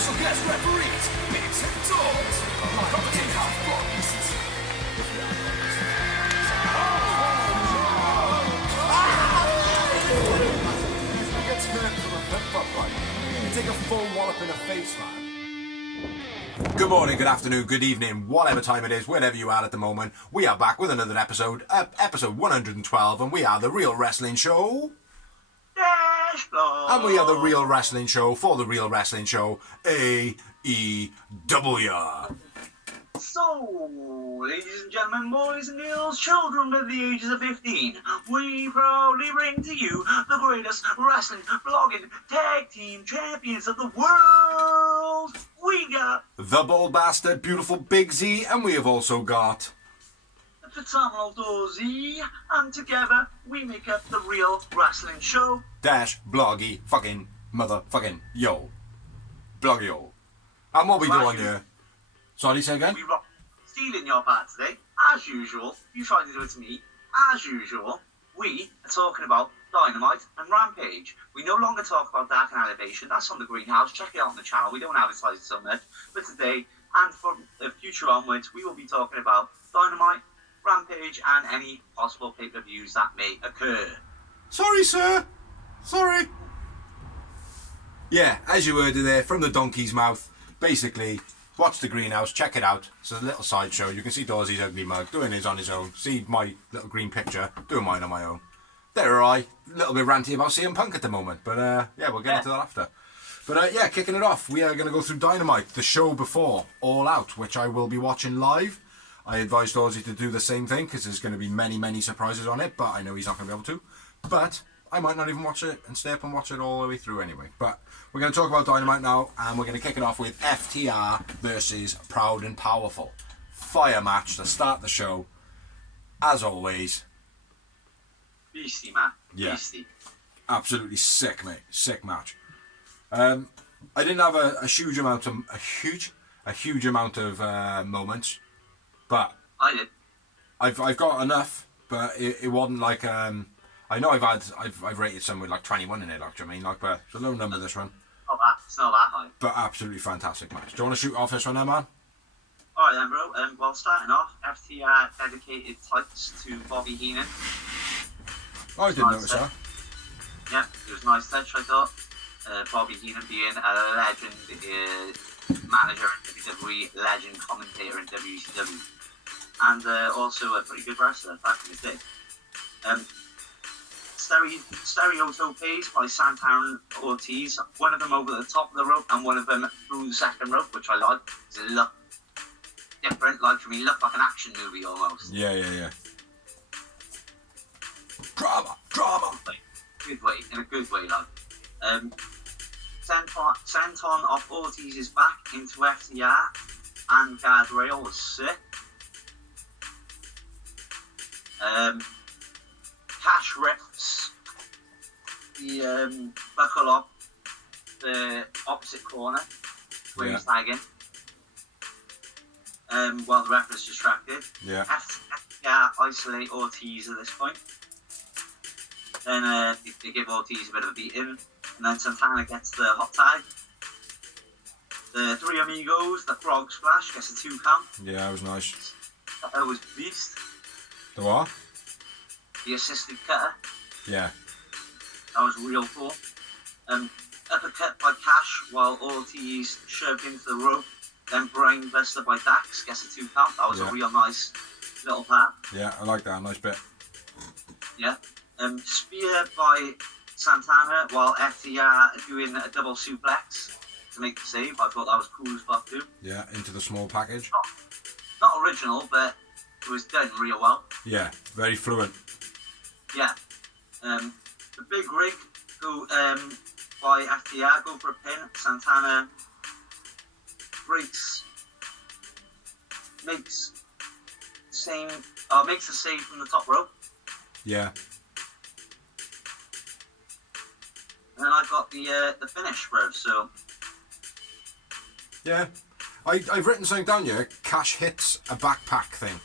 special guest referees, bigs and dogs, commentating half bodies. He gets hurt from a flip-flop fight. You take a full wallop in the face, man. Good morning, good afternoon, good evening, whatever time it is, wherever you are at the moment. We are back with another episode, episode 112, and we are the Real Wrestling Show. And we are the Real Wrestling Show for the Real Wrestling Show, AEW. So, ladies and gentlemen, boys and girls, children of the ages of 15, we proudly bring to you the greatest wrestling, blogging, tag team champions of the world. We got the Bold Bastard, Beautiful Big Z, and we have also got the Phenomenal Dorsey, and together we make up the Real Wrestling Show. Dash bloggy fucking motherfucking yo. Bloggy yo. And what we do on here? Sorry, say again? We rock stealing your part today, as usual. You tried to do it to me, as usual. We are talking about Dynamite and Rampage. We no longer talk about Dark and Elevation. That's on the Greenhouse. Check it out on the channel. We don't advertise it so much. But today, and from the future onwards, we will be talking about Dynamite, Rampage, and any possible pay-per-views that may occur. Sorry, sir. Sorry. Yeah, as you heard it there from the donkey's mouth, basically, watch the Greenhouse, check it out. It's a little sideshow. You can see Dorsey's ugly mug doing his on his own. See my little green picture, doing mine on my own. There I, a little bit ranty about CM Punk at the moment, but yeah, we'll get into that after. But yeah, kicking it off, we are going to go through Dynamite, the show before All Out, which I will be watching live. I advised Dorsey to do the same thing because there's going to be many, many surprises on it, but I know he's not going to be able to. But I might not even watch it and stay up and watch it all the way through anyway. But we're going to talk about Dynamite now, and we're going to kick it off with FTR versus Proud and Powerful. Fire match to start the show. As always. Beastie, man. Yeah. Beastie. Absolutely sick, mate. Sick match. I didn't have a huge amount of moments, but I did. I've got enough, but it wasn't like I know I've rated some with like 21 in it, like, do you know what I mean? Like, but it's a low number this one. It's not that high. But absolutely fantastic match. Do you want to shoot off this one then, man? Alright then, bro. Well, starting off, FTR dedicated tights to Bobby Heenan. Oh, I didn't notice that. Yeah, it was a nice touch, I thought. Bobby Heenan being a legend manager in WWE, legend commentator in WCW, and also a pretty good wrestler back in the day. Stereotopes by Santana Ortiz, one of them over the top of the rope and one of them through the second rope, which I like, because it looked different, like, for me, looked like an action movie almost. Yeah. Drama. Good way, in a good way, like. Senton off Ortiz's back into FTR and guardrail was sick. Cash rips the buckle up the opposite corner where he's tagging. While the ref is distracted. Yeah. FTR isolate Ortiz at this point. Then they give Ortiz a bit of a beating, and then Santana gets the hot tag. The Three Amigos, the Frog Splash, gets a 2 count. Yeah, that was nice. That was beast. The what? The assisted cutter. Yeah. That was real cool. Uppercut by Cash while Ortiz shoved into the rope. Then Brain Buster by Dax gets a 2 count. That was a real nice little part. Yeah, I like that. Nice bit. Yeah. Spear by Santana while FTR are doing a double suplex to make the save. I thought that was cool as fuck too. Yeah, into the small package. Not original, but it was done real well. Yeah, very fluent. Yeah. The big rig go by FTR, go for a pin. Santana makes a save from the top rope. Yeah. And then I got the finish, bro. So yeah, I've written something down here. Cash hits a backpack thing.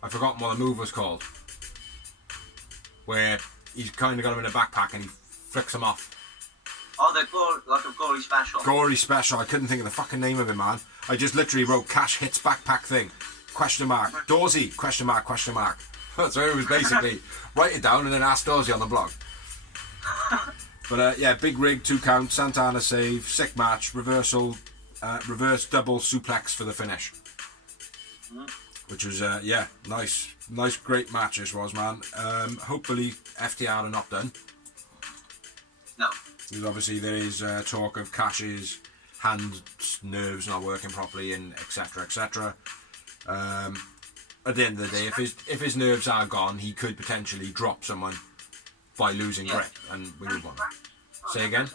I've forgotten what the move was called. Where he's kind of got him in a backpack and he flicks him off. Oh, like a gory special. Gory special. I couldn't think of the fucking name of it, man. I just literally wrote Cash Hits Backpack Thing. Question mark. Dorsey. Question mark. Question mark. So it was basically write it down and then ask Dorsey on the blog. But yeah, big rig, 2 count, Santana save, sick match, reverse double suplex for the finish. Which was, yeah, nice, great match this was, man. Hopefully FTR are not done. No. Because obviously there is talk of Cash's hand nerves not working properly and etc. etc. At the end of the day, if his nerves are gone, he could potentially drop someone by losing grip, and we would want. Say again.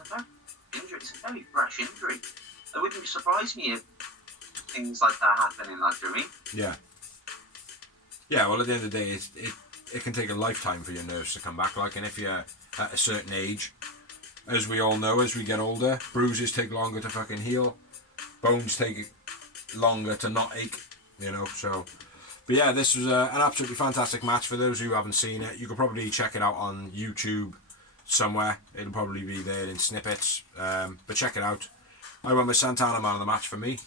It's a very fresh injury. It wouldn't surprise me if things like that happen in like the ring. Yeah. Yeah. Well, at the end of the day, it can take a lifetime for your nerves to come back. Like, and if you're at a certain age, as we all know, as we get older, bruises take longer to fucking heal, bones take longer to not ache. You know, so. But yeah, this was an absolutely fantastic match. For those who haven't seen it, you could probably check it out on YouTube somewhere. It'll probably be there in snippets. But check it out. I went with Santana man of the match for me.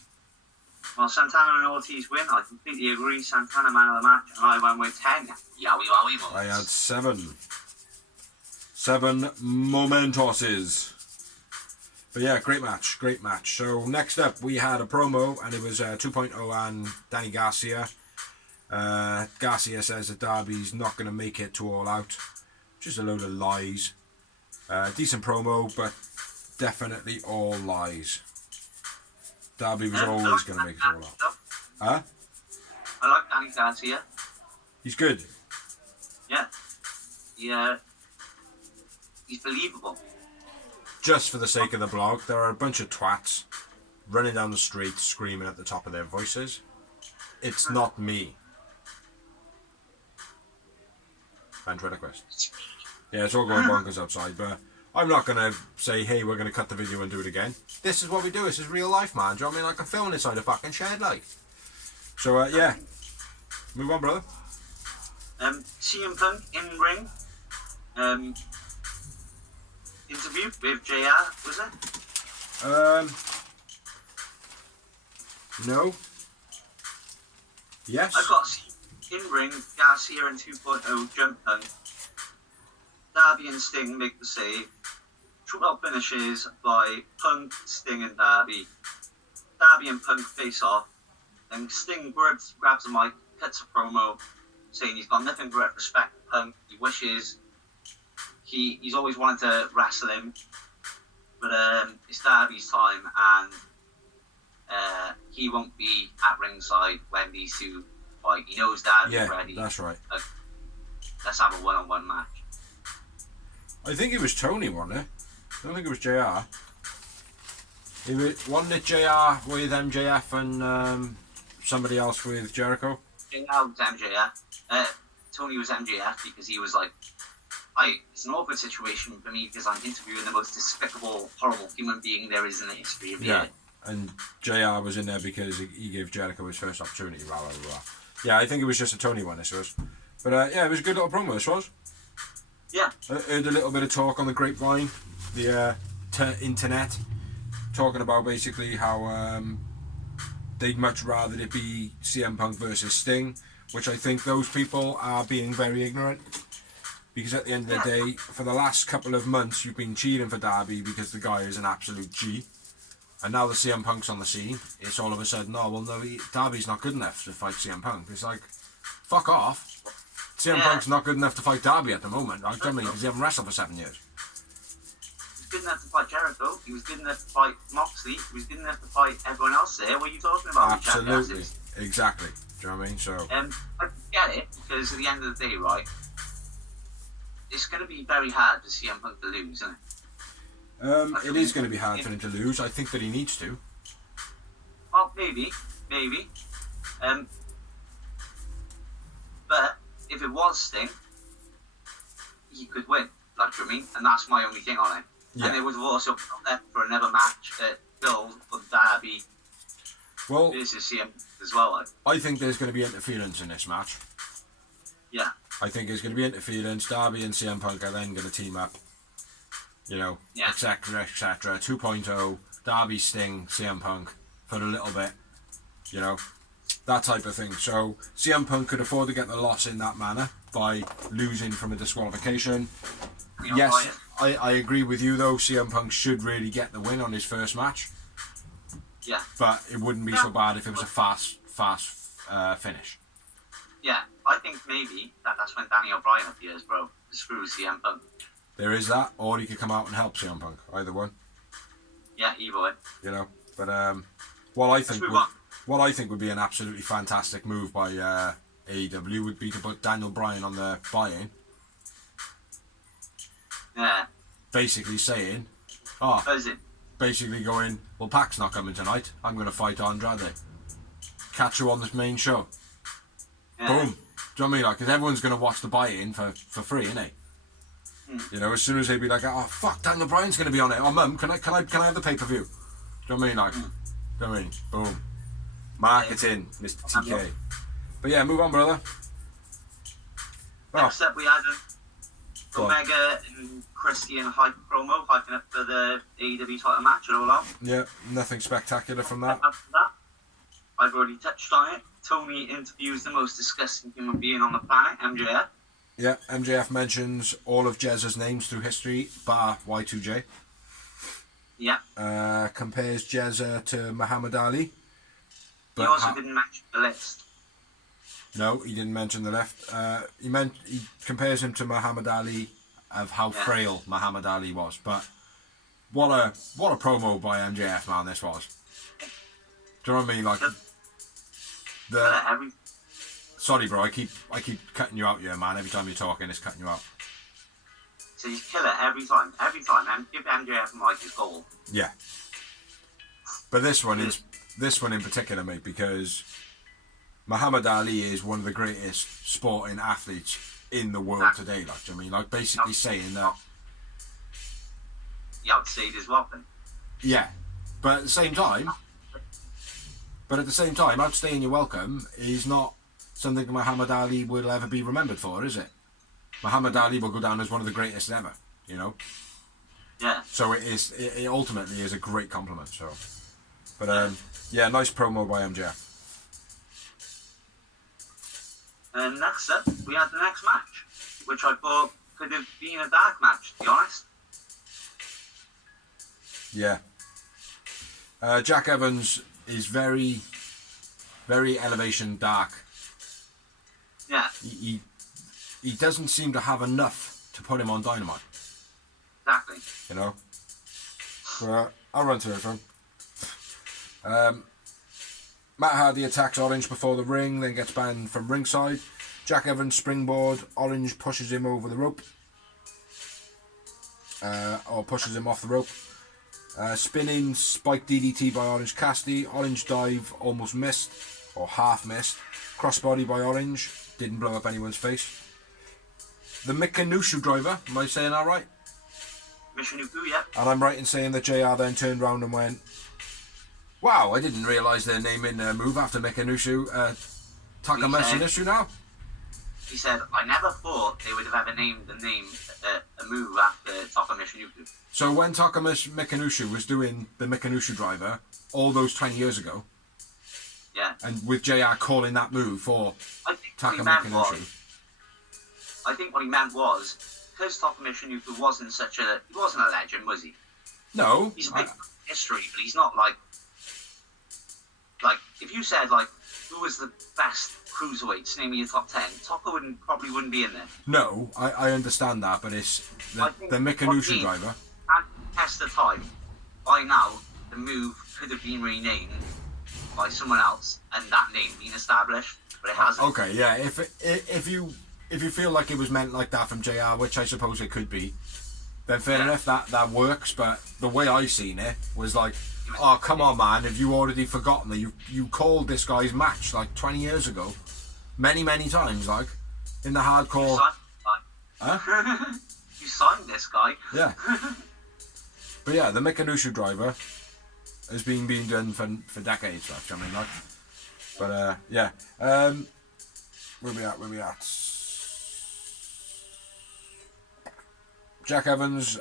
Well, Santana and Ortiz win. I completely agree. Santana man of the match, and I went with 10. Yowie wowie boys. I had 7. 7 momentoses. But yeah, great match. So next up, we had a promo, and it was 2.0 and Danny Garcia. Garcia says that Darby's not going to make it to All Out. Just a load of lies. Decent promo, but definitely all lies. Darby was always going to make it to All Out. Huh? I like Danny Garcia. He's good. Yeah. Yeah. He's believable. Just for the sake of the blog, there are a bunch of twats running down the street screaming at the top of their voices. It's not me. Ventriloquist. Yeah, it's all going bonkers outside, but I'm not going to say, hey, we're going to cut the video and do it again. This is what we do. This is real life, man. Do you know what I mean? Like, I'm filming inside a fucking shed, like. So, yeah. Move on, brother. CM Punk in ring. Interview with JR, was it? No. Yes. I've got in ring, Garcia and 2.0 jump Punk. Darby and Sting make the save. Triple finishes by Punk, Sting and Darby. Darby and Punk face off. Then Sting grabs the mic, cuts a promo, saying he's got nothing but respect for Punk. He wishes he's always wanted to wrestle him, but it's Darby's time, and he won't be at ringside when these two fight. He knows Darby's ready. Yeah, that's right. Let's have a one-on-one match. I think it was Tony, wasn't it? I don't think it was JR. Wasn't it JR with MJF and somebody else with Jericho? JR was MJF. Tony was MJF because he was like, it's an awkward situation for me because I'm interviewing the most despicable, horrible human being there is in the history of the earth. And JR was in there because he gave Jericho his first opportunity, blah, blah, blah. Yeah, I think it was just a Tony one, this was. But yeah, it was a good little promo, this was. Yeah. I heard a little bit of talk on the grapevine, the internet, talking about basically how they'd much rather it be CM Punk versus Sting, which I think those people are being very ignorant. Because at the end of the day, for the last couple of months, you've been cheering for Darby because the guy is an absolute G. And now the CM Punk's on the scene, it's all of a sudden, oh, well, no, Darby's not good enough to fight CM Punk. It's like, fuck off. CM Punk's not good enough to fight Darby at the moment. I don't mean because he hasn't wrestled for 7 years. He was good enough to fight Jericho. He was good enough to fight Moxley. He was good enough to fight everyone else there. What are you talking about? Absolutely. Exactly. Do you know what I mean? So I get it, because at the end of the day, right, it's going to be very hard for CM Punk to lose, isn't it? It is going to be hard for him to lose. I think that he needs to. Well, maybe. But if it was Sting, he could win. Like, you know what I mean? And that's my only thing on it. Yeah. And it would have also been left for another match that build for Darby versus CM as well. Like. I think there's going to be interference in this match. Yeah. I think there's going to be interference. Darby and CM Punk are then going to team up. you know, Yeah. etc., etc. 2.0, Darby, Sting, CM Punk for a little bit, you know, that type of thing. So CM Punk could afford to get the loss in that manner by losing from a disqualification. Yes, I agree with you though. CM Punk should really get the win on his first match. Yeah. But it wouldn't be so bad if it was a fast finish. Yeah, I think maybe that's when Danny O'Brien appears, bro. To screw CM Punk. There is that, or he could come out and help CM Punk. Either one. Yeah, either way. You know, but what I think would be an absolutely fantastic move by AEW would be to put Daniel Bryan on the buy-in. Yeah. Basically saying, basically going, well, Pac's not coming tonight. I'm going to fight Andrade. Catch you on this main show. Yeah. Boom. Do you know what I mean? Like, because everyone's going to watch the buy-in for free, innit? You know, as soon as they'd be like, oh fuck, Daniel Bryan's going to be on it. Oh mum, can I have the pay-per-view? Do you know what I mean? Like, do you know what I mean? Boom. Marketing, Mr. TK. But yeah, move on, brother. Next up, we had Omega and Christian hype promo, hyping up for the AEW title match at All Out. Yeah, nothing spectacular from that. After that, I've already touched on it. Tony interviews the most disgusting human being on the planet, MJF. Yeah, MJF mentions all of Jezza's names through history, bar Y2J. Yeah. Compares Jezza to Muhammad Ali. He also didn't mention the list. No, he didn't mention the left. He compares him to Muhammad Ali of how frail Muhammad Ali was. But what a promo by MJF, man, this was. Do you know what I mean? Like Sorry, bro. I keep cutting you out here, man. Every time you're talking, it's cutting you out. So he's killer every time. Every time. And give MJF and Mike his goal. Yeah. But this one in particular, mate, because Muhammad Ali is one of the greatest sporting athletes in the world today. Like, do you know what I mean? Like, basically saying that. He outstayed his weapon. Yeah, but at the same time, outstaying your welcome is not something Muhammad Ali will ever be remembered for, is it? Muhammad Ali will go down as one of the greatest ever, you know? Yeah. So it ultimately is a great compliment, so. But, yeah, nice promo by MJF. And next up, we had the next match, which I thought could have been a dark match, to be honest. Yeah. Jack Evans is very, very elevation dark. Yeah. He doesn't seem to have enough to put him on Dynamite. Exactly. You know? But I'll run through it for him. Matt Hardy attacks Orange before the ring, then gets banned from ringside. Jack Evans springboard. Orange pushes him over the rope. Or pushes him off the rope. Spinning spike DDT by Orange Cassidy. Orange dive almost missed. Or half missed. Crossbody by Orange. Didn't blow up anyone's face. The Mikanushu driver. Am I saying that right? Michinoku, yeah. And I'm right in saying that JR then turned round and went, wow, I didn't realise they're naming their move after Mikanushu. Takamitsu now? He said, I never thought they would have ever named a move after Takamitsu. So when Takamitsu was doing the Mikanushu driver all those 20 years ago, yeah, and with JR calling that move for Takamitsu, I think what he meant was, because Takamitsu wasn't a legend, was he? No. He's a big history, but he's not like, if you said, who was the best cruiserweights, name me your top 10, Taka probably wouldn't be in there. No, I understand that, but it's the Mikanushu driver. At test of time, by now, the move could have been renamed by someone else, and that name being established, but it hasn't. Okay, yeah, if you feel like it was meant like that from JR, which I suppose it could be, then fair enough, that works, but the way I seen it was like, oh, come on, man, have you already forgotten that you called this guy's match 20 years ago? Many, many times, in the hardcore... You signed this guy. Yeah. But yeah, the Mikanushu driver has been being done for decades, I mean, But, yeah. Where we at? Jack Evans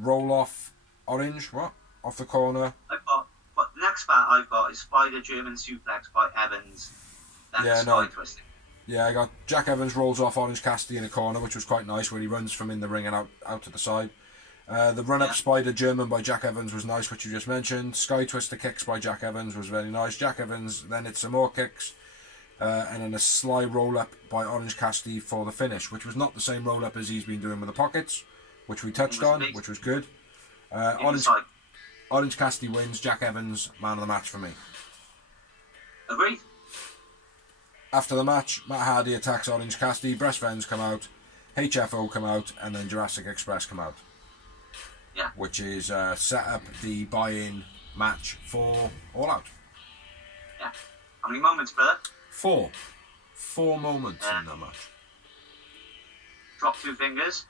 roll off Orange. What? Off the corner. But the next spot I've got is Spider German suplex by Evans. Then Sky Twisting. Yeah, I got Jack Evans rolls off Orange Cassidy in the corner, which was quite nice, where he runs from in the ring and out to the side. The run-up Spider German by Jack Evans was nice, which you just mentioned. Sky Twister kicks by Jack Evans was very nice. Jack Evans then hit some more kicks, and then a sly roll-up by Orange Cassidy for the finish, which was not the same roll-up as he's been doing with the pockets, which we touched on, which was good. Orange Cassidy wins. Jack Evans, man of the match for me. Agreed. After the match, Matt Hardy attacks Orange Cassidy, Breast Vens come out, HFO come out, and then Jurassic Express come out. Yeah. Which is set up the buy-in match for All Out. Yeah. How many moments, brother? 4. 4 moments in that match. Drop 2 fingers.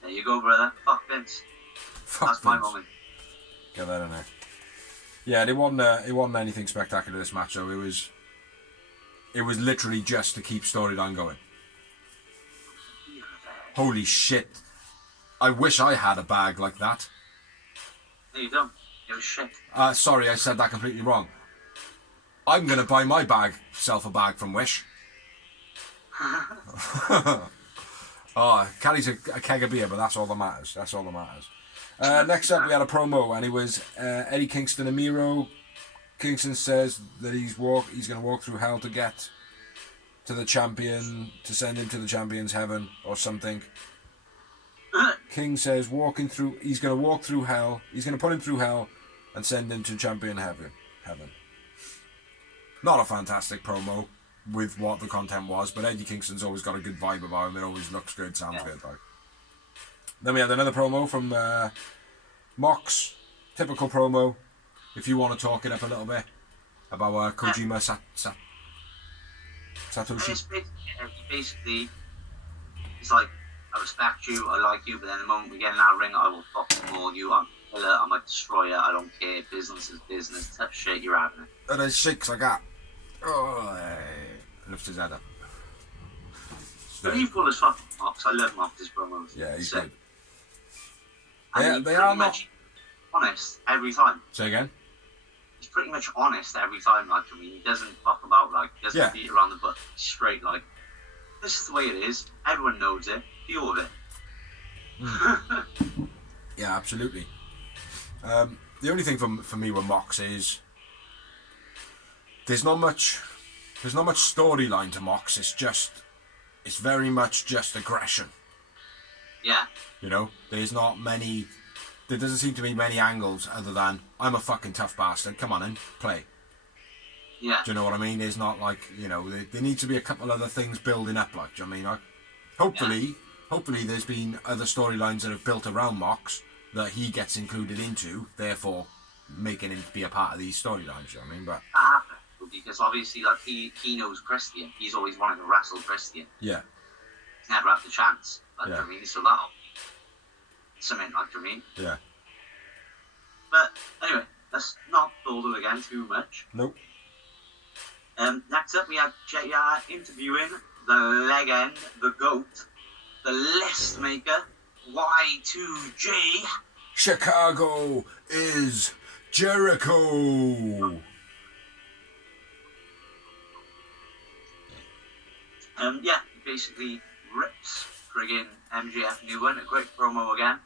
There you go, brother. Fuck Vince. That's my moment. Get that in there. Yeah, it wasn't anything spectacular this match though. It was literally just to keep storyline going. Holy shit. I wish I had a bag like that. No, you don't. You're shit. Sorry, I said that completely wrong. I'm going to buy myself a bag from Wish. Carries a keg of beer, but that's all that matters. Next up, we had a promo, and it was Eddie Kingston and Miro. Kingston says that he's going to walk through hell to get to the champion, to send him to the champion's heaven or something. King says he's going to walk through hell. He's going to put him through hell and send him to champion heaven. Not a fantastic promo with what the content was, but Eddie Kingston's always got a good vibe about him. It always looks good, sounds good. Like. Then we had another promo from Mox. Typical promo. If you want to talk it up a little bit about Kojima Satoshi. Basically, it's like, I respect you, I like you, but then the moment we get in that ring, I will fucking maul you. I'm a killer, I'm a destroyer, I don't care. Business is business. Tough shit, you're having it. And then shakes like that. Oh, lifts his head up. But he's cool as fucking Mox. I love Mox's promos. Yeah, he's good. They are not honest every time. Say again? He's pretty much honest every time, like, I mean, he doesn't fuck about, like, he doesn't beat around the bush. He's straight, like, this is the way it is. Everyone knows it. Deal with it. Yeah, absolutely. The only thing for me with Mox is there's not much storyline to Mox. It's very much just aggression. Yeah. You know, there doesn't seem to be many angles other than I'm a fucking tough bastard. Come on in, play. Yeah. Do you know what I mean? There's not like, you know, there needs to be a couple other things building up. Like, do you know what I mean? Hopefully there's been other storylines that have built around Mox that he gets included into, therefore making him be a part of these storylines. You know what I mean? But because obviously, like, he knows Christian. He's always wanted to wrestle Christian. Yeah. He's never had the chance. Like, I mean, so that'll be something, like, I mean. Yeah. But anyway, let's not dawdle again too much. Nope. Next up, we had JR interviewing the legend, the GOAT, the list maker, Y2J. Chicago is Jericho. Yeah, he basically rips friggin' MJF new one. A great promo again.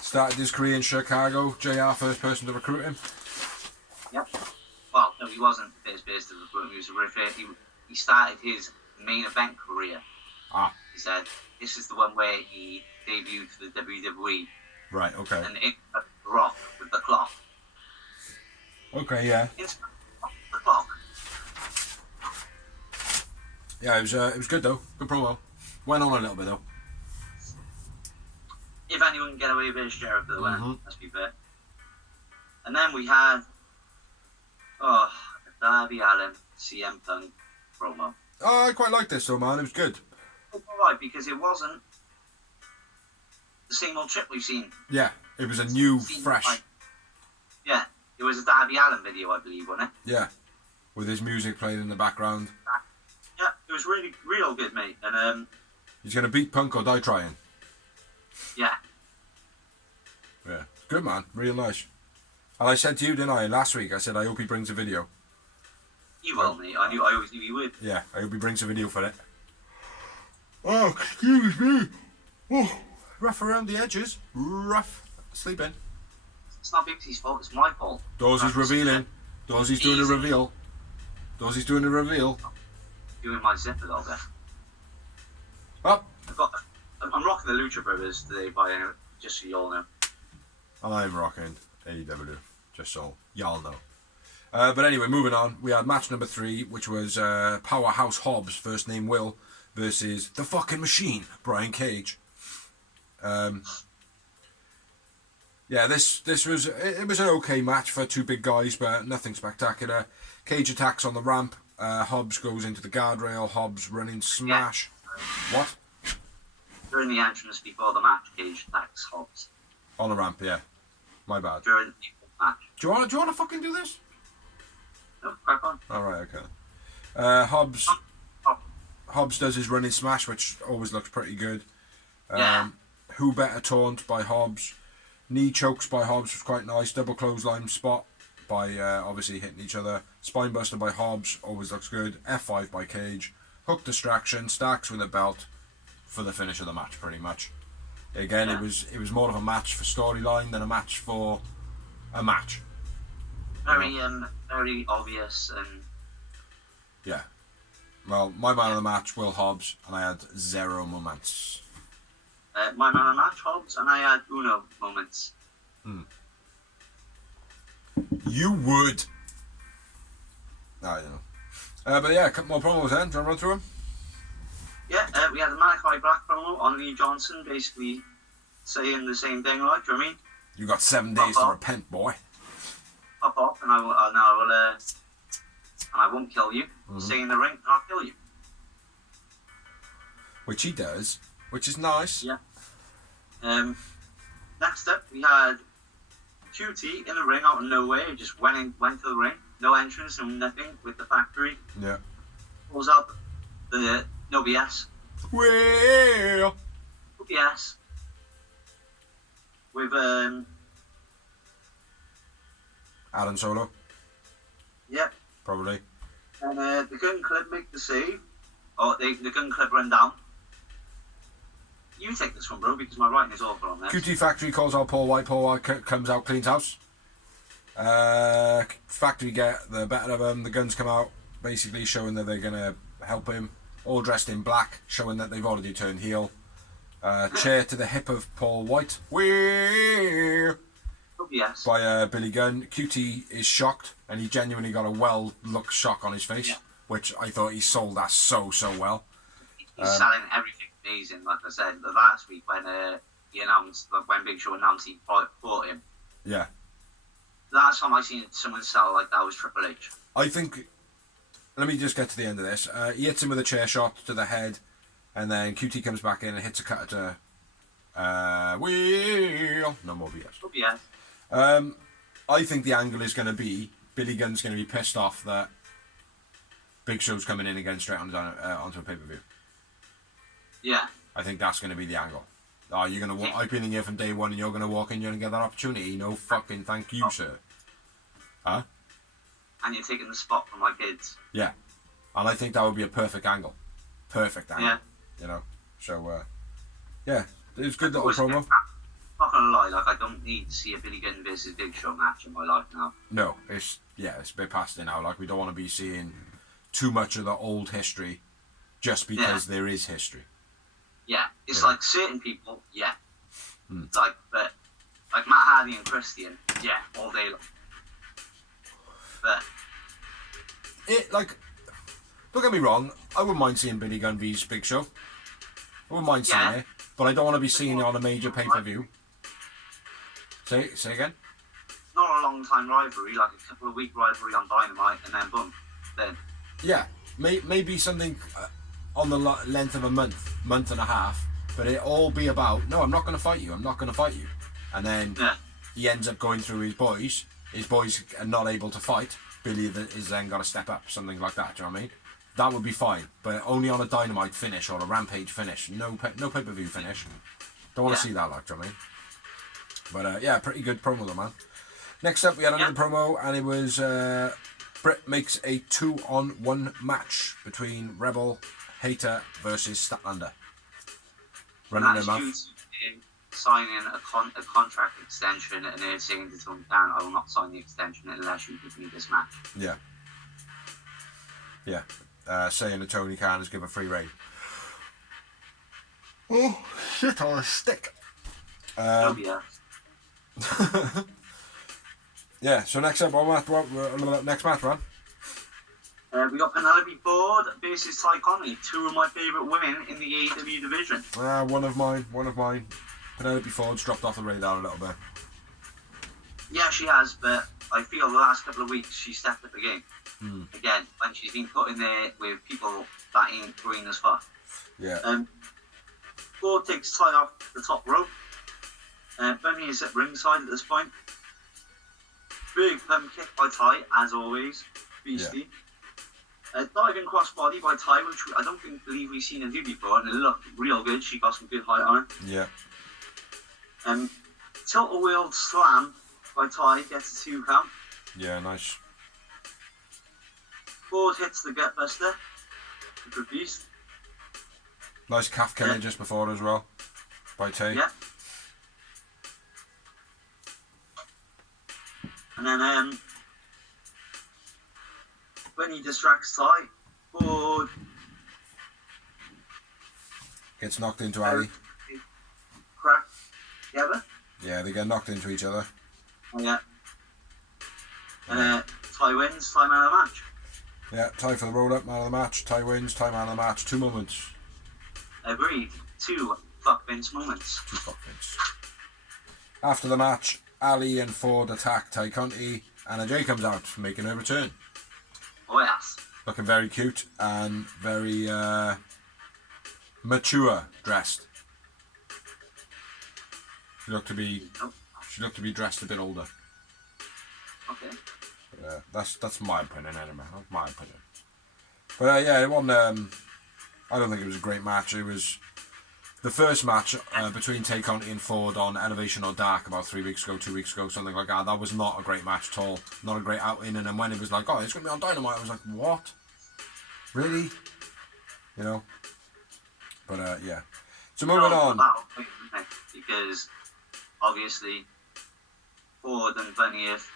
Started his career in Chicago. JR, first person to recruit him. Yep. Well, no, he wasn't the first person to recruit him. He was a referee. He started his main event career. He said, this is the one where he debuted for the WWE. Right, okay. And it rock with the clock. Okay, yeah. It's the clock. Yeah, it was good though. Good promo. Went on a little bit though. If anyone can get away with it, it's Jericho, let's be fair. And then we had Dabby Allen, CM Punk promo. Oh, I quite liked this though, man. It was good. It's alright, because it wasn't the same old shit we've seen. Yeah, it was a new, fresh. Yeah, it was a Dabby Allen video, I believe, wasn't it? Yeah, with his music playing in the background. Yeah, it was really, real good, mate. And He's going to beat Punk or die trying. Yeah. Yeah. Good, man. Real nice. And I said to you, didn't I, last week, I said I hope he brings a video. He will, mate. I always knew he would. Yeah, I hope he brings a video for it. Oh, excuse me. Oh, rough around the edges. Rough. Sleeping. It's not Bixie's fault, it's my fault. Dorsey's revealing. Dorsey's doing a reveal. Dorsey's doing a reveal. Doing my zip a little bit. Up. I'm rocking the Lucha Brothers today, just so you all know. I'm rocking AEW, just so y'all know. But anyway, moving on. We had match number 3, which was Powerhouse Hobbs, first name Will, versus the fucking machine, Brian Cage. Yeah, this was it was an okay match for two big guys, but nothing spectacular. Cage attacks on the ramp. Hobbs goes into the guardrail. Hobbs running smash. Yeah. What? During the entrance before the match, Cage attacks Hobbs. On the ramp, yeah. My bad. During the match. Do you want to fucking do this? No, crack on. All right, okay. Hobbs does his running smash, which always looks pretty good. Yeah. Who better taunt by Hobbs? Knee chokes by Hobbs was quite nice. Double clothesline spot by obviously hitting each other. Spinebuster by Hobbs always looks good. F5 by Cage. Hook distraction. Stacks with a belt for the finish of the match, pretty much. Again, yeah. It was more of a match for storyline than a match for a match. Very obvious and. Yeah. Well, my man of the match, Will Hobbs, and I had 0 moments. My man of the match, Hobbs, and I had uno moments. You would. I don't know. But yeah, a couple more promos then. Do you want to run through them? Yeah, we had the Malachi Black promo on Lee Johnson, basically saying the same thing, like, do you know what I mean? You got 7 days to repent, boy. Pop up, and I won't kill you. Stay in the ring, and I'll kill you. Which he does, which is nice. Yeah. Next up, we had QT in the ring out of nowhere. He just went to the ring, no entrance, no nothing with the factory. Yeah. Pulls up the no BS. Well. No BS. With Adam Solo. Yep. Probably. And the Gun Club make the save. Oh, the Gun Club run down. You take this one, bro, because my writing is awful on this. QT Factory calls out Paul White. Paul White comes out, cleans house. Factory get the better of him. The guns come out, basically showing that they're going to help him. All dressed in black, showing that they've already turned heel. Chair to the hip of Paul White. Yes. By Billy Gunn. QT is shocked, and he genuinely got a well-looked shock on his face, which I thought he sold that so well. He's selling everything amazing, like I said, the last week when he announced, when Big Show announced he fought him. Yeah. Last time I seen someone sell like that was Triple H. I think, let me just get to the end of this. He hits him with a chair shot to the head, and then QT comes back in and hits a cut to Will. No more BS. No BS. I think the angle is going to be Billy Gunn's going to be pissed off that Big Show's coming in again straight onto a pay-per-view. Yeah. I think that's going to be the angle. You're going to I've been in here from day one and you're going to walk in, you're going to get that opportunity. No fucking thank you, sir. Huh? And you're taking the spot from my kids. Yeah. And I think that would be a perfect angle. Perfect angle. Yeah. You know? So, yeah. It was good little promo. Not gonna lie, like I don't need to see a Billy Gunn versus Big Show match in my life now. No, it's a bit past it now. Like we don't want to be seeing too much of the old history just because there is history. Yeah, it's like certain people, like but like Matt Hardy and Christian, all day long. But don't get me wrong, I wouldn't mind seeing Billy Gunn vs Big Show. I wouldn't mind seeing it, but I don't want to be seeing it on a major pay-per-view. Say again? Not a long time rivalry, like a couple of week rivalry on Dynamite, and then boom, then. Yeah, maybe something on the length of a month and a half, but it all be about, no, I'm not going to fight you, and then he ends up going through his boys are not able to fight, Billy is then got to step up, something like that, do you know what I mean? that would be fine, but only on a Dynamite finish or a Rampage finish. No pay-per-view finish. Don't want to see that, like, do you know what I mean? But yeah, pretty good promo though, man. Next up, we had another promo, and it was Britt makes a 2-on-1 match between Rebel, Hater versus Statlander. Running their mouth. Signing a contract extension, and they're saying to Tony Khan, I will not sign the extension unless you give me this match. Yeah. Yeah. Saying that Tony Khan has given a free reign. Oh, shit on a stick. Yeah, so next up, next match, man. We got Penelope Ford versus Ty Conti, two of my favourite women in the AEW division. One of mine. Penelope Ford's dropped off the radar a little bit. Yeah, she has, but I feel the last couple of weeks she stepped up the game. Again, when she's been put in there with people that ain't green as fuck. Yeah. Ford takes Ty off the top rope. Bunny is at ringside at this point. Big pump kick by Ty, as always. Beastie. Diving crossbody by Ty, which I don't believe we've seen her do before, and it looked real good. She got some good height on it. Yeah. Tilt-a-wheel slam by Ty, gets a 2 count. Yeah, nice. Ford hits the gutbuster. Good beast. Nice calf killer just before as well, by Tay. Yeah. And then when he distracts Ty, Ford gets knocked into Ali. Crack together. Yeah, they get knocked into each other. Oh, yeah. And Ty wins, Ty man of the match. Yeah, Ty for the roll-up, man of the match. Ty wins, Ty man of the match. 2 moments. Agreed. 2 fuck Vince moments. 2 fuck Vince. After the match, Ali and Ford attack Ty Conti. Anna Jay comes out, making her return. Oh yes. Looking very cute and very mature dressed. She looked to be dressed a bit older. Okay. That's my opinion, anyway. That's my opinion. But yeah, it wasn't. I don't think it was a great match. It was the first match between Tay Conti and Ford on Elevation or Dark about 3 weeks ago, 2 weeks ago, something like that. That was not a great match at all. Not a great outing. And then when it was like, oh, it's going to be on Dynamite, I was like, what? Really? You know? But yeah. So moving on. Because obviously Ford and Bunny have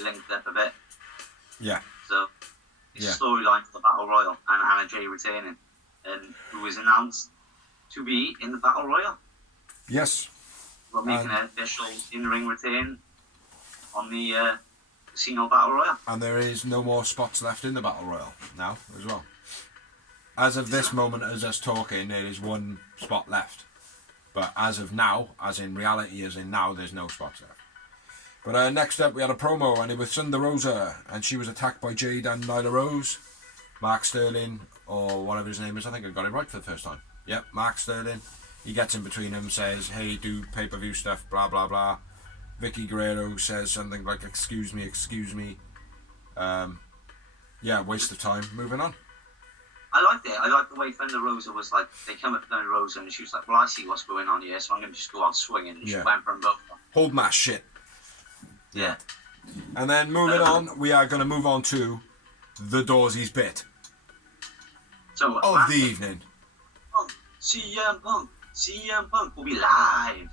linked up a bit. Yeah. So it's storyline for the Battle Royal and Anna Jay retaining, and who was announced to be in the Battle Royal. Yes. We're making an official in-ring retain on the Casino Battle Royal. And there is no more spots left in the Battle Royal now as well. As of this moment, as us talking, there is 1 spot left. But as of now, as in reality, as in now, there's no spots left. But next up, we had a promo, and it was Thunder Rosa, and she was attacked by Jade and Nyla Rose. Mark Sterling, or whatever his name is, I think I got it right for the first time. Yep, Mark Sterling. He gets in between them, says, hey, do pay-per-view stuff, blah, blah, blah. Vicky Guerrero says something like, excuse me. Yeah, waste of time. Moving on. I liked it. I liked the way Thunder Rosa was like, they came up Thunder Rosa and she was like, well, I see what's going on here, so I'm going to just go out swinging. And she went from both. Hold my shit. Yeah. And then moving on, we are going to move on to the Dorsey's bit of the evening. CM Punk will be live.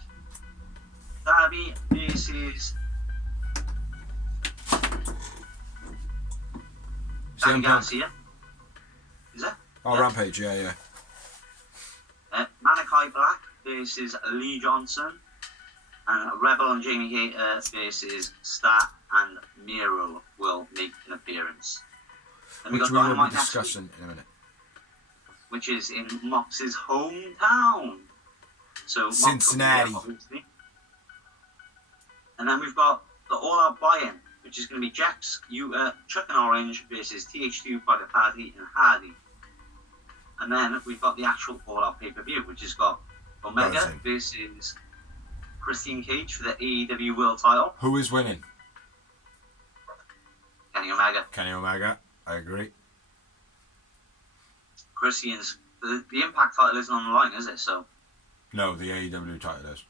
Dabby versus Danny Garcia. Is it? Oh, yeah. Rampage, yeah. Malachi Black versus Lee Johnson. And Rebel and Jamie Hayter versus Stat and Miro will make an appearance. And which we will be discussing in a minute. Which is in Mox's hometown. So Cincinnati. Obviously. And then we've got the all-out buy-in, which is going to be Jax, Chuck and Orange versus TH2, Private Party, and Hardy. And then we've got the actual all-out pay-per-view, which has got Omega versus Christine Cage for the AEW World title. Who is winning? Kenny Omega. Kenny Omega. I agree. Christian's the Impact title isn't on the line, is it? So No, the AEW title is.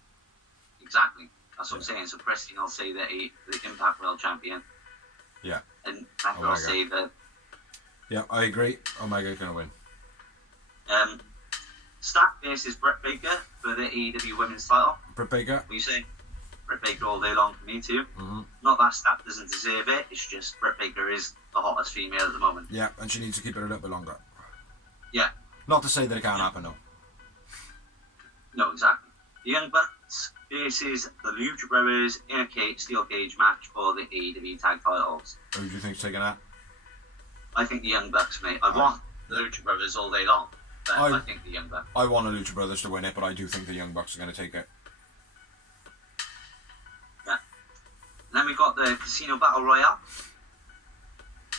exactly. That's what I'm saying. So Christian will say that the Impact World Champion. Yeah. And Omega will say that. Yeah, I agree. Omega's going to win. Stack versus Britt Baker for the AEW Women's title. Britt Baker. What are you saying? Britt Baker all day long for me too. Mm-hmm. Not that Stack doesn't deserve it. It's just Britt Baker is the hottest female at the moment. Yeah, and she needs to keep it a little bit longer. Yeah. Not to say that it can't happen, though. No, exactly. The Young Bucks versus the Lucha Brothers in a steel cage match for the AEW tag titles. Who do you think's taking that? I think the Young Bucks, mate. I want the Lucha Brothers all day long, but I think the Young Bucks. I want the Lucha Brothers to win it, but I do think the Young Bucks are going to take it. Yeah. And then we got the Casino Battle Royale.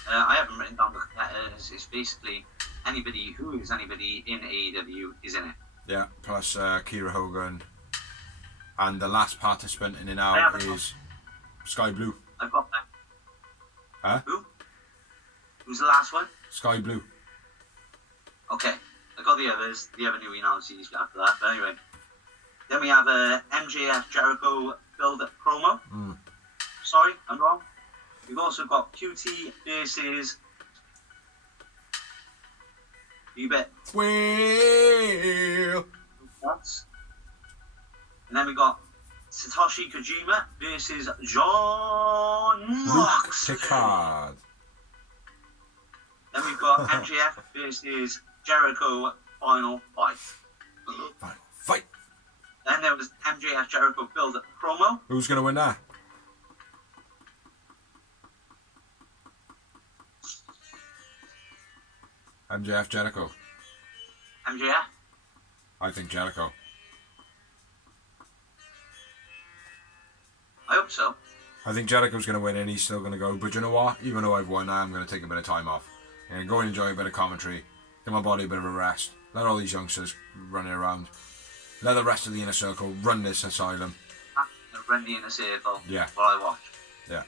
I haven't written down the competitors. It's basically anybody who is anybody in AEW is in it. Yeah, plus Kira Hogan. And the last participant in it now is Sky Blue. I've got that. Huh? Who? Who's the last one? Sky Blue. Okay. I got the others. The other new announcements after that. But anyway. Then we have MJF Jericho build-up promo. Sorry, I'm wrong. We've also got QT versus U-Bet. Well. And then we got Satoshi Kojima versus John Moxley. Picard. Then we've got MJF versus Jericho final fight. Final fight. Then there was MJF Jericho build-up promo. Who's going to win that? MJF Jericho. MJF. I think Jericho. I hope so. I think Jericho's going to win and he's still going to go. But you know what? Even though I've won, I'm going to take a bit of time off. And go and enjoy a bit of commentary. Give my body a bit of a rest. Let all these youngsters running around. Let the rest of the inner circle run this asylum. Run the inner circle. Yeah. While I watch. Yeah.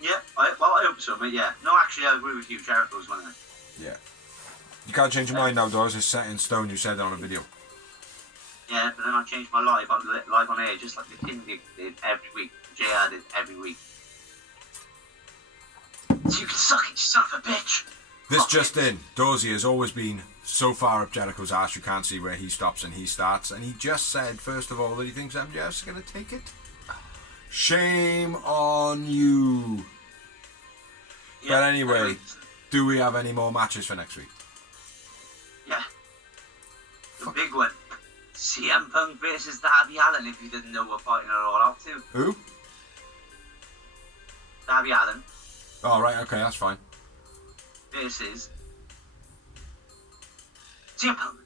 Yeah, I hope so, mate, yeah. No, actually, I agree with you. Jericho's winning it. Yeah. You can't change your mind now, Doris. It's set in stone. You said that on a video. Yeah, but then I changed my live on air, just like the King did every week. JR did every week. So you can suck it, you son of a bitch. This just in. Dorsey has always been so far up Jericho's ass you can't see where he stops and he starts. And he just said, first of all, that he thinks MJF's going to take it. Shame on you. Yeah, But anyway, do we have any more matches for next week? Yeah. The big one. CM Punk versus Dabby Allen, if you didn't know we're fighting it all out too. Who? Dabby Allen Oh, right, okay, that's fine. versus CM Punk.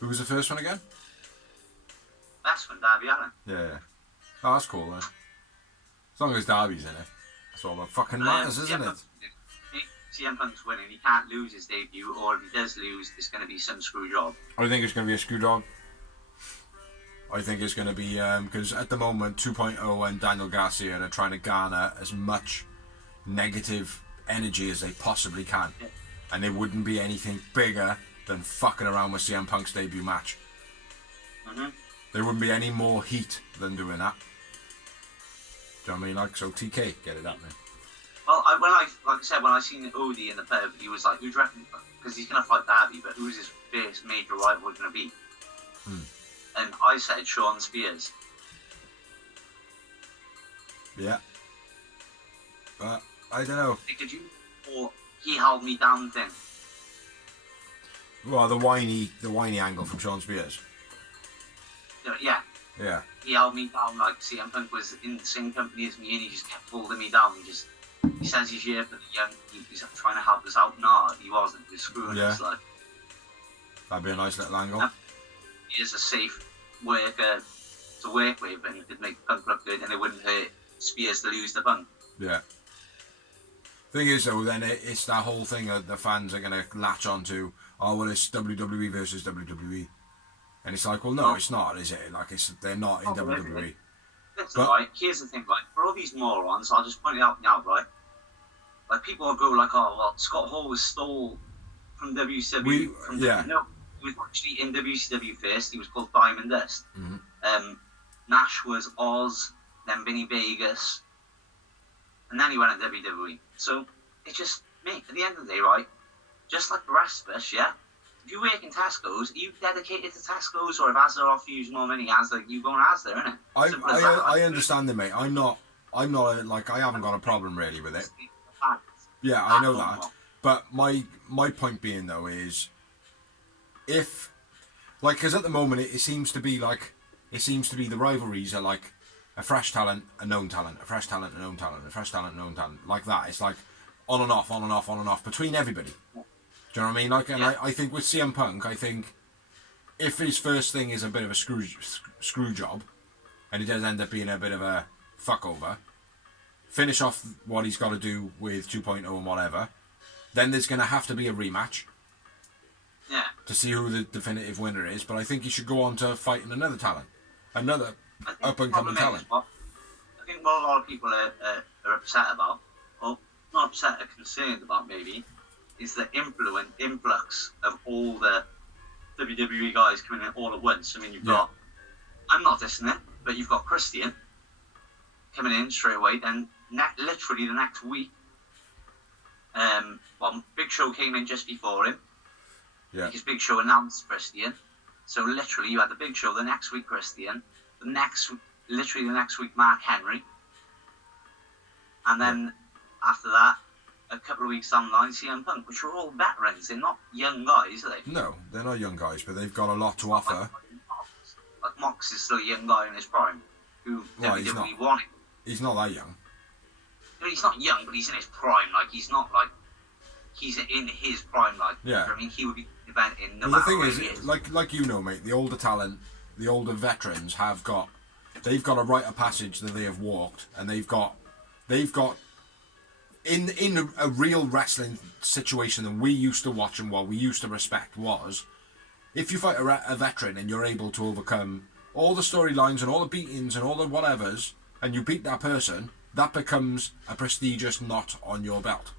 Who was the first one again? That's when Dabby Allen. Yeah. Oh, that's cool then. As long as Darby's in it. That's all that fucking matters, isn't it? CM Punk's winning. He can't lose his debut, or if he does lose, it's going to be some screw job. I think it's going to be a screw job. I think it's going to be, because at the moment 2.0 and Daniel Garcia are trying to garner as much negative energy as they possibly can. Yeah. And there wouldn't be anything bigger than fucking around with CM Punk's debut match. Mm-hmm. There wouldn't be any more heat than doing that. Do you know what I mean? Like, so TK, get it happening. Well, like I said, when I seen Odie in the pub, he was like, who do you reckon? Because he's going to fight Darby, but who's his first major rival going to be? And I said Sean Spears. Yeah. But, I don't know. Could you? Or he held me down thing. Well, the whiny angle from Sean Spears. Yeah. Yeah. He held me down like CM Punk was in the same company as me and he just kept holding me down. He says he's here for the young, he's trying to help us out. No, he wasn't. He was screwing us. Like, that'd be a nice little angle. He is a safe worker to work with and he could make Punk look good and it wouldn't hurt Spears to lose the Punk. Yeah. Thing is though, then it's that whole thing that the fans are going to latch onto. Oh, well, it's WWE versus WWE. And it's like, well, no, it's not, is it? Like, they're not in WWE. Listen, right, here's the thing, right, for all these morons, I'll just point it out now, right, like, people will go like, oh, well, Scott Hall was stole from WCW. No, he was actually in WCW first. He was called Diamond Dust. Mm-hmm. Nash was Oz, then Vinny Vegas, and then he went to WWE. So it's just me. At the end of the day, right? Just like the rest of us, yeah. If you work in Tesco's, are you dedicated to Tesco's, or if Asda offer you more money, Asda, you go on Asda, innit? I understand it, mate. I'm not I haven't got a problem really with it. Yeah, I know that. But my point being though is, if because at the moment it seems to be the rivalries are like a fresh talent, a known talent, a fresh talent, a known talent, a fresh talent, a known talent, like that. It's like on and off, on and off, on and off between everybody. Do you know what I mean? I think with CM Punk, I think if his first thing is a bit of a screw job, and he does end up being a bit of a fuck over, finish off what he's got to do with 2.0 and whatever, then there's going to have to be a rematch. Yeah. To see who the definitive winner is, but I think he should go on to fighting another talent, another up and coming talent. I think what a lot of people are upset about, or not upset, are concerned about maybe, is the influx of all the WWE guys coming in all at once. I mean, you've got, I'm not dissing it, but you've got Christian coming in straight away, then literally the next week, Big Show came in just before him. Yeah. Because Big Show announced Christian. So literally you had the Big Show the next week, Christian. Literally the next week, Mark Henry. And then after that, a couple of weeks down the line, CM Punk, which are all veterans. They're not young guys, are they? No, they're not young guys, but they've got a lot to offer. Like Mox is still a young guy in his prime, who WWE wanted. He's not that young. No, he's not young, but he's in his prime. Like, he's not like, he's in his prime. Like, yeah. I mean, he would be inventing no matter. The thing is, like you know, mate, the older talent, the older veterans they've got a rite of passage that they have walked, and they've got in a real wrestling situation that we used to watch and what we used to respect was, if you fight a veteran and you're able to overcome all the storylines and all the beatings and all the whatevers, and you beat that person, that becomes a prestigious knot on your belt.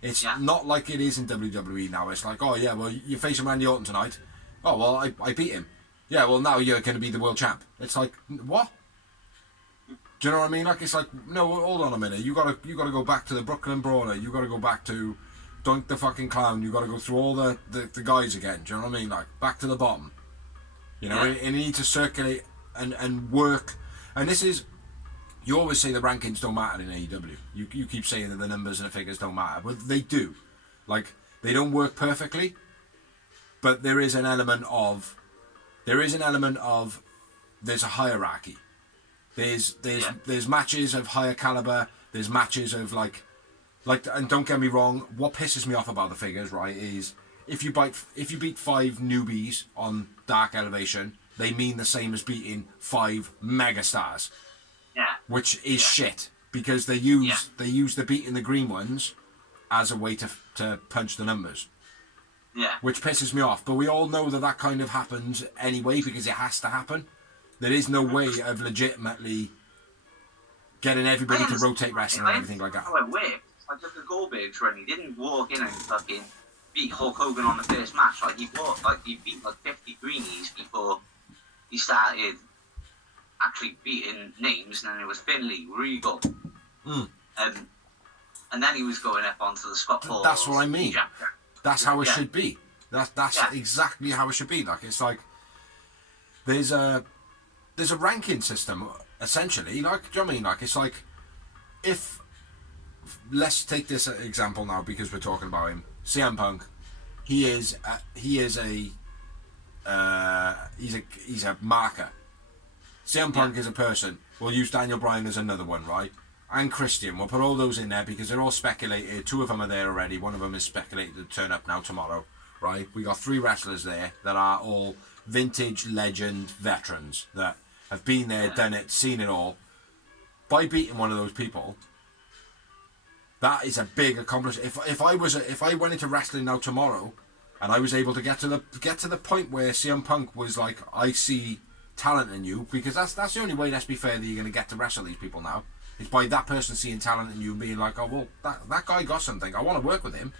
It's not like it is in WWE now. It's like, oh yeah, well, you're facing Randy Orton tonight. Oh well, I beat him. Yeah, well now you're going to be the world champ. It's like, what? Do you know what I mean? Like, it's like, no, hold on a minute. You gotta go back to the Brooklyn Brawler. You gotta go back to Dunk the fucking Clown. You gotta go through all the guys again. Do you know what I mean? Like, back to the bottom. You know, and you need to circulate and work. And this is, you always say the rankings don't matter in AEW. You keep saying that the numbers and the figures don't matter, but they do. Like, they don't work perfectly, but there is an element of there's a hierarchy. There's matches of higher caliber. There's matches of like, and don't get me wrong. What pisses me off about the figures, right, is if you beat 5 newbies on Dark Elevation, they mean the same as beating 5 megastars. Yeah. Which is shit, because they use the beating the green ones as a way to punch the numbers. Yeah. Which pisses me off, but we all know that kind of happens anyway because it has to happen. There is no way of legitimately getting everybody to rotate wrestling and everything like that. How it works. Like the Goldberg's run, he didn't walk in and fucking beat Hulk Hogan on the first match. Like he beat like 50 greenies before he started actually beating names, and then it was Finlay, Regal, and then he was going up onto the Scott Hall. That's what I mean. That's how it should be. That's exactly how it should be. Like, it's like there's a ranking system essentially. Like, do you know what I mean? Like, it's like, if let's take this example now because we're talking about him, CM Punk. He's a marker. CM Punk is a person. We'll use Daniel Bryan as another one, right? And Christian. We'll put all those in there because they're all speculated. 2 of them are there already. One of them is speculated to turn up now tomorrow, right? We got 3 wrestlers there that are all vintage legend veterans that have been there, done it, seen it all. By beating one of those people, that is a big accomplishment. If I went into wrestling now tomorrow, and I was able to get to the point where CM Punk was like, I see talent in you, because that's the only way, let's be fair, that you're going to get to wrestle these people now, is by that person seeing talent in you and being like, oh well, that guy got something, I want to work with him.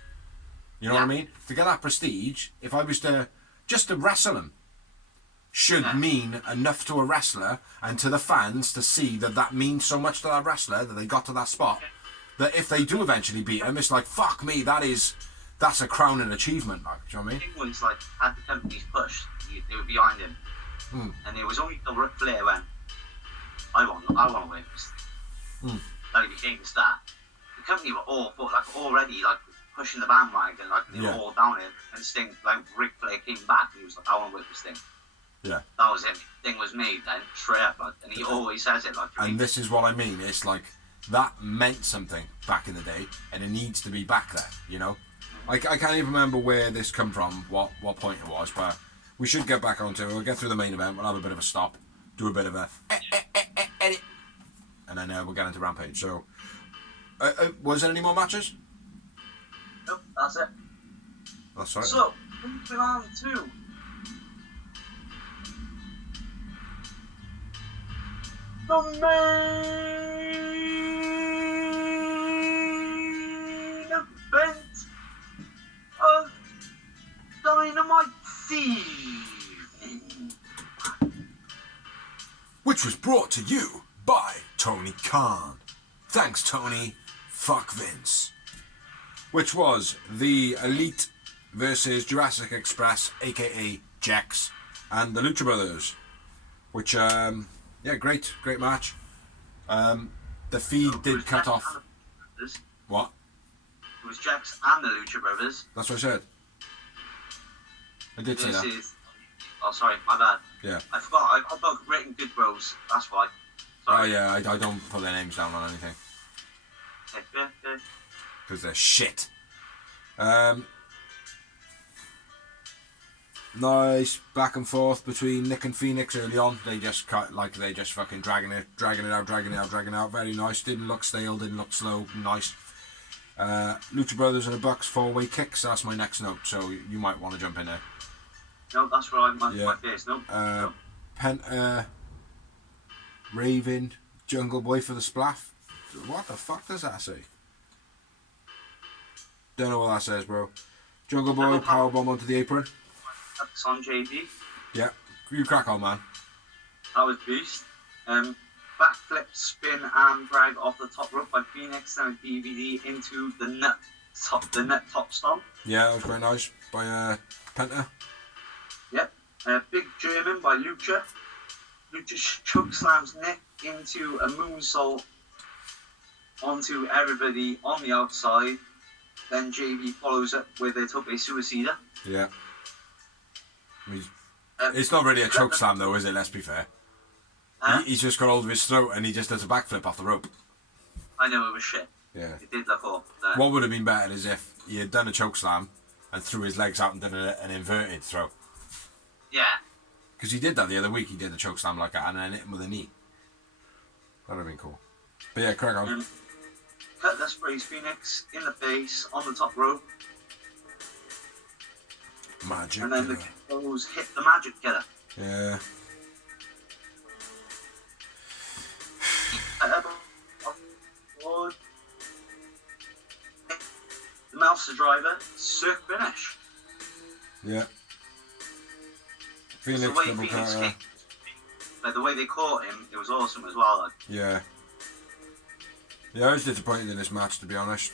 You know what I mean? To get that prestige, if I was to just to wrestle him, should mean enough to a wrestler and to the fans to see that that means so much to that wrestler that they got to that spot. That if they do eventually beat him, it's like, fuck me, that's a crowning achievement. Like, do you know what I mean? It was like, had the companies pushed, they were behind him. And it was only the Ric Flair when I want to win this. That he became the star. The company were all already like pushing the bandwagon, like they were all down it. And Sting, like Ric Flair came back and he was like, I want to win this thing. Yeah. That was it. Thing was made then, straight up, like, and he always says it like. And this is what I mean. It's like that meant something back in the day, and it needs to be back there. You know, I can't even remember where this come from, what point it was, but we should get back onto it. We'll get through the main event. We'll have a bit of a stop, do a bit of a edit, and then we'll get into Rampage. So, was there any more matches? Nope, that's it. That's right. So, moving on to the main event of Dynamite Season, which was brought to you by Tony Khan. Thanks, Tony. Fuck Vince. Which was the Elite versus Jurassic Express, aka Jax, and the Lucha Brothers. Which, great match. The feed did cut off. What? It was Jax and the Lucha Brothers. That's what I said. I did say that. Oh, sorry, my bad. Yeah. I forgot. I got written Good Bros. That's why. Sorry. Oh yeah, I don't put their names down on anything. Yeah. Because they're shit. Nice back and forth between Nick and Phoenix early on. They just fucking dragging it out. Very nice. Didn't look stale, didn't look slow. Nice. Lucha Brothers and the Bucks 4-way kicks. That's my next note, so you might want to jump in there. No, that's what my first note. Penta, Raven, Jungle Boy for the splaff. What the fuck does that say? Don't know what that says, bro. Jungle Boy, powerbomb onto the apron. That's on JD. Yeah, you crack on, man. That was beast. Backflip, spin, and drag off the top rope by Phoenix and a DVD into the net top stomp. Yeah, that was quite nice by Penta. Yep. Big German by Lucha. Lucha choke slams Nick into a moonsault onto everybody on the outside. Then JB follows up with a tope suicida. Yeah. It's not really a choke slam though, is it? Let's be fair. He's just got hold of his throat and he just does a backflip off the rope. I know, it was shit. Yeah. It did look awful. What would have been better is if he had done a choke slam and threw his legs out and done an inverted throw. Yeah. Because he did that the other week. He did the choke slam like that and then hit him with a knee. That would have been cool. But yeah, crack on. Cutlass sprays Phoenix in the face on the top rope. Magic. And then the Killers hit the Magic Killer. Yeah. The Mouser Driver, Cirque finish. Yeah. Phoenix the way double Phoenix counter. kicked, like the way they caught him, it was awesome as well. Like. Yeah. Yeah, I was disappointed in this match, to be honest.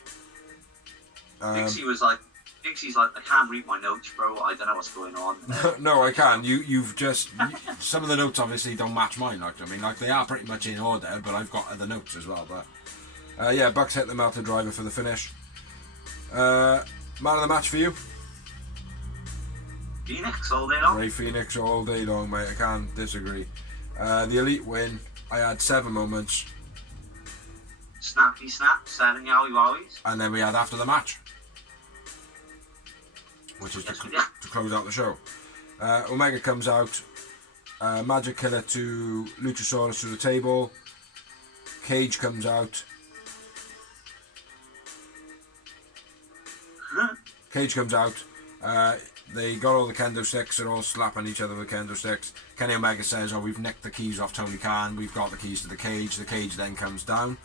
Dixie's like, I can't read my notes, bro. I don't know what's going on. No, I can. You've just some of the notes obviously don't match mine. Like, I mean, like they are pretty much in order, but I've got other notes as well. But yeah, Bucks hit the Melter Driver for the finish. Man of the match for you? Phoenix all day long. Ray Phoenix all day long, mate. I can't disagree. The Elite win. I had 7 moments. Snappy snap, 7 yowie wowies. And then we had after the match, which is to close out the show. Omega comes out. Magic Killer to Luchasaurus through the table. Cage comes out. Cage comes out. They got all the kendo sticks. They're all slapping each other with kendo sticks. Kenny Omega says, "Oh, we've nicked the keys off Tony Khan. We've got the keys to the cage." The cage then comes down.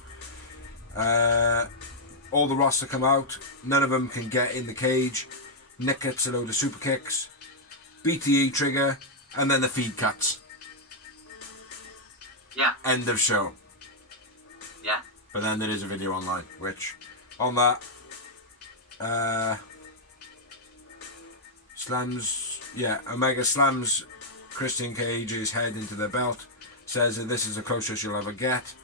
all the roster come out. None of them can get in the cage. Nick gets a load of super kicks. BTE trigger. And then the feed cuts. Yeah. End of show. Yeah. But then there is a video online, which on that Omega slams Christian Cage's head into the belt, says that this is the closest you'll ever get.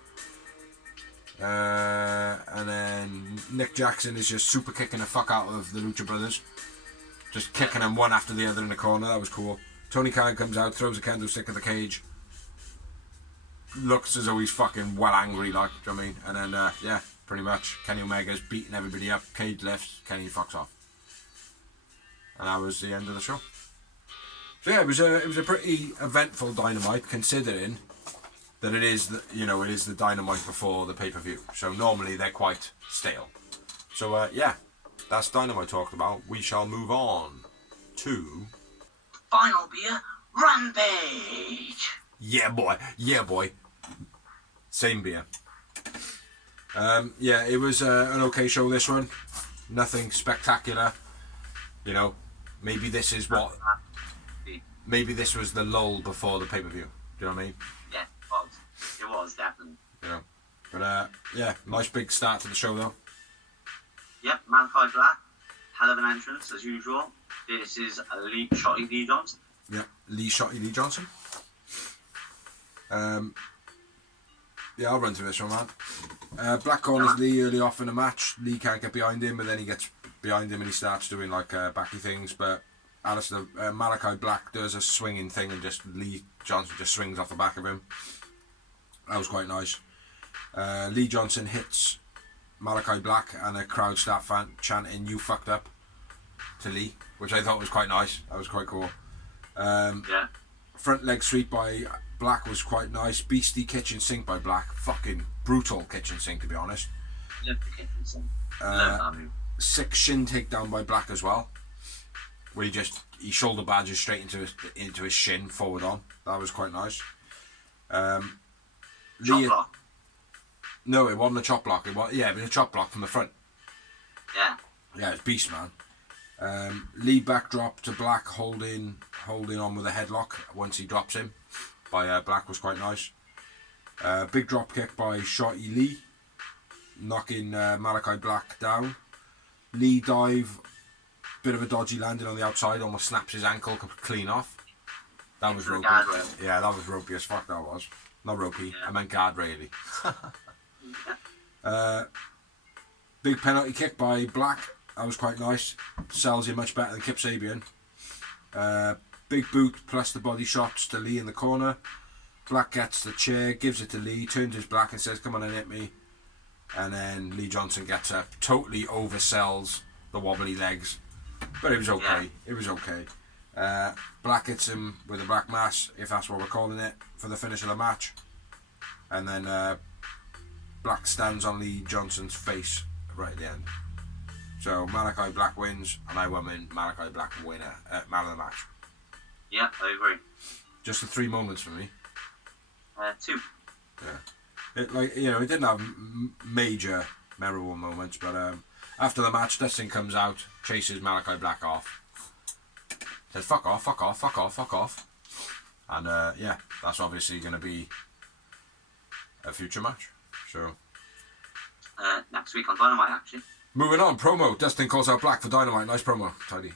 And then Nick Jackson is just super kicking the fuck out of the Lucha Brothers. Just kicking them one after the other in the corner. That was cool. Tony Khan comes out, throws a candlestick at the cage. Looks as though he's fucking well angry, like, do you know what I mean? And then, pretty much, Kenny Omega's beating everybody up. Cage lifts, Kenny fucks off. And that was the end of the show. So yeah, it was a pretty eventful Dynamite, considering that it is the Dynamite before the pay-per-view. So normally they're quite stale. So that's Dynamite talked about. We shall move on to Final beer, Rampage. Yeah boy. Same beer. It was an okay show, this one. Nothing spectacular. You know, maybe this is what... Maybe this was the lull before the pay-per-view. Do you know what I mean? Yeah, it was. It was, definitely. Yeah. But, nice big start to the show, though. Yep, Malachi Black. Hell of an entrance, as usual. This is Shotty Lee Johnson. Yeah, Shotty Lee Johnson. I'll run through this one, man. Black corners Lee early off in the match. Lee can't get behind him, but then he gets behind him and he starts doing like backy things. But Malachi Black does a swinging thing and just Lee Johnson just swings off the back of him. That was quite nice. Lee Johnson hits Malachi Black and the crowd start chanting "You fucked up" to Lee, which I thought was quite nice. That was quite cool. Front leg sweep by Black was quite nice. Beastie kitchen sink by Black. Fucking brutal kitchen sink, to be honest. Love the kitchen sink. Love that move. Sick shin takedown by Black as well, where he shoulder badges straight into his shin forward on. That was quite nice. Chop block. No, it wasn't a chop block. It was a chop block from the front. Yeah, it's beast, man. Lee backdrop to Black, holding on with a headlock once he drops him by Black was quite nice. Big drop kick by Shotty Lee, knocking Malachi Black down. Lee dive, bit of a dodgy landing on the outside, almost snaps his ankle clean off. That was ropey. Yeah, that was ropey as fuck. That was not ropey. Yeah. I meant guard really. Big penalty kick by Black. That was quite nice. Sells you much better than Kip Sabian. Big boot plus the body shots to Lee in the corner. Black gets the chair, gives it to Lee, turns his Black and says, "Come on and hit me." And then Lee Johnson gets up, totally oversells the wobbly legs. But it was okay. Yeah. It was okay. Black hits him with a Black Mass, if that's what we're calling it, for the finish of the match. And then Black stands on Lee Johnson's face right at the end. So Malachi Black wins, and I win Malachi Black winner, man of the match. Yeah, I agree. Just the 3 moments for me. 2. Yeah. It didn't have major memorable moments, but after the match, Dustin comes out, chases Malachi Black off, says "fuck off, fuck off, fuck off, fuck off," and that's obviously going to be a future match. So next week on Dynamite, actually. Moving on, promo. Dustin calls out Black for Dynamite. Nice promo, tidy.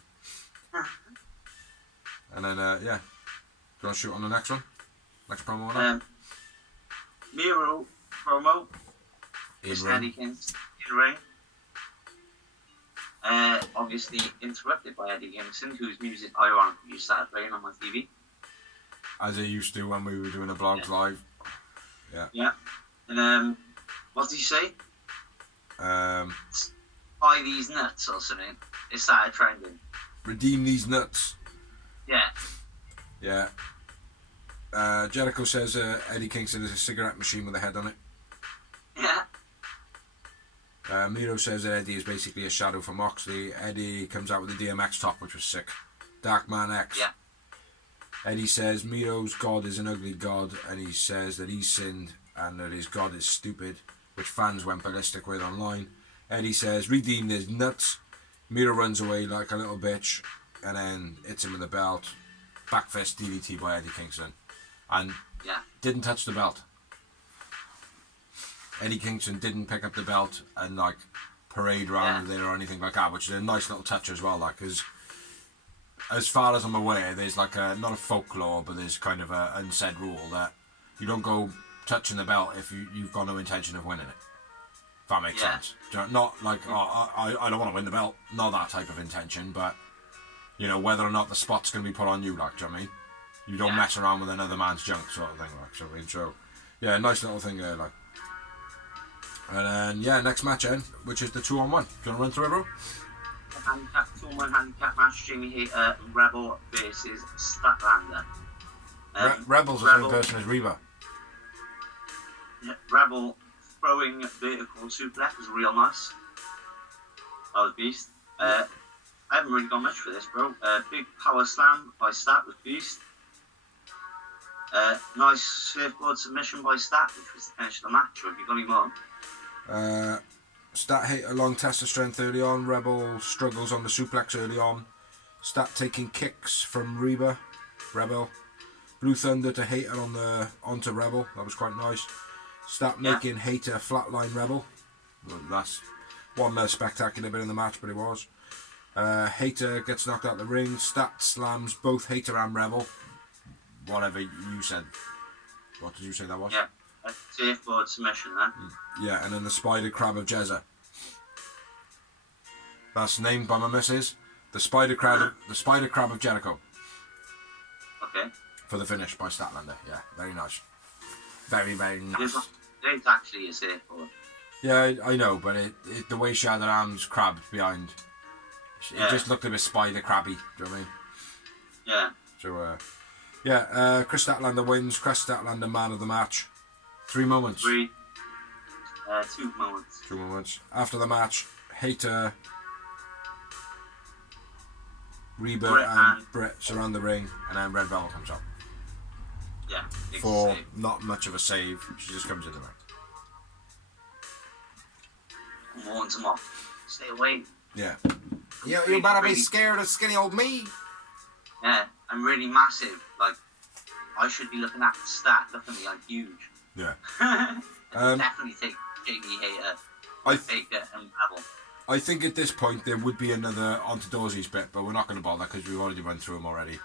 And then do you want to shoot on the next one? Next promo on that? Miro promo. In Eddie Kingston in ring. Obviously interrupted by Eddie Kingston, whose music ironically just started playing on my TV. As it used to when we were doing the blogs live. Yeah. Yeah. And what did he say? Buy these nuts or something. It started trending. Redeem these nuts. Yeah. Yeah. Jericho says Eddie Kingston is a cigarette machine with a head on it. Yeah. Miro says that Eddie is basically a shadow for Moxley. Eddie comes out with the DMX top, which was sick. Darkman X. Yeah. Eddie says Miro's god is an ugly god, and he says that he's sinned and that his god is stupid, which fans went ballistic with online. Eddie says, redeemed is nuts. Miro runs away like a little bitch and then hits him with the belt. Backfist DDT by Eddie Kingston. And didn't touch the belt. Eddie Kingston didn't pick up the belt and like parade around with it or anything like that, which is a nice little touch as well. Like, because as far as I'm aware, there's like a, not a folklore, but there's kind of a unsaid rule that you don't go touching the belt if you've got no intention of winning it. If that makes sense. Not like, I don't want to win the belt. Not that type of intention, but, you know, whether or not the spot's going to be put on you, like, do you know what I mean? You don't mess around with another man's junk, sort of thing, like, so I mean, so, yeah, nice little thing there, like. And then, next match then, which is the 2-on-1. Do you want to run through it, bro? Handicap, 2-on-1 handicap match, Jamie Hayter, Rebel versus Statlander. Rebel's the same person as Reba. Rebel throwing vertical suplex was real nice. That was beast. I haven't really got much for this, bro. Big power slam by Stat was beast. Nice surfboard submission by Stat, which was the finish of the match. Or have you got any more? Stat hit a long test of strength early on. Rebel struggles on the suplex early on. Stat taking kicks from Rebel. Blue Thunder to Hater onto Rebel. That was quite nice. Stat making Hater flatline Rebel. Well, that's one less spectacular bit in the match, but it was. Hater gets knocked out of the ring. Stat slams both Hater and Rebel. Whatever you said. What did you say that was? Yeah, a surfboard submission then. Yeah, and then the Spider Crab of Jezza. That's named by my missus. The Spider Crab of Jericho. Okay. For the finish by Statlander. Yeah, very nice. Very, very nice. It's actually a surfboard. Yeah, I know, but the way she had her arms crabbed behind, it just looked a bit spider crabby. Do you know what I mean? Yeah. So, Chris Statlander wins. Chris Statlander man of the match. 3 moments. 2 moments. 2 moments. After the match, Hater, Reba and Britt surround the ring, and then Red Velvet comes up. Yeah. For not much of a save. She just comes in the ring. Warns them off. Stay away. Yeah. You better be scared of skinny old me. Yeah, I'm really massive. Like, I should be looking at the Stat. Look at me, I'm huge. Yeah. Definitely take Jamie Hayter, Baker, and Rebel. I think at this point there would be another onto Dozie's bit, but we're not going to bother because we've already run through them already.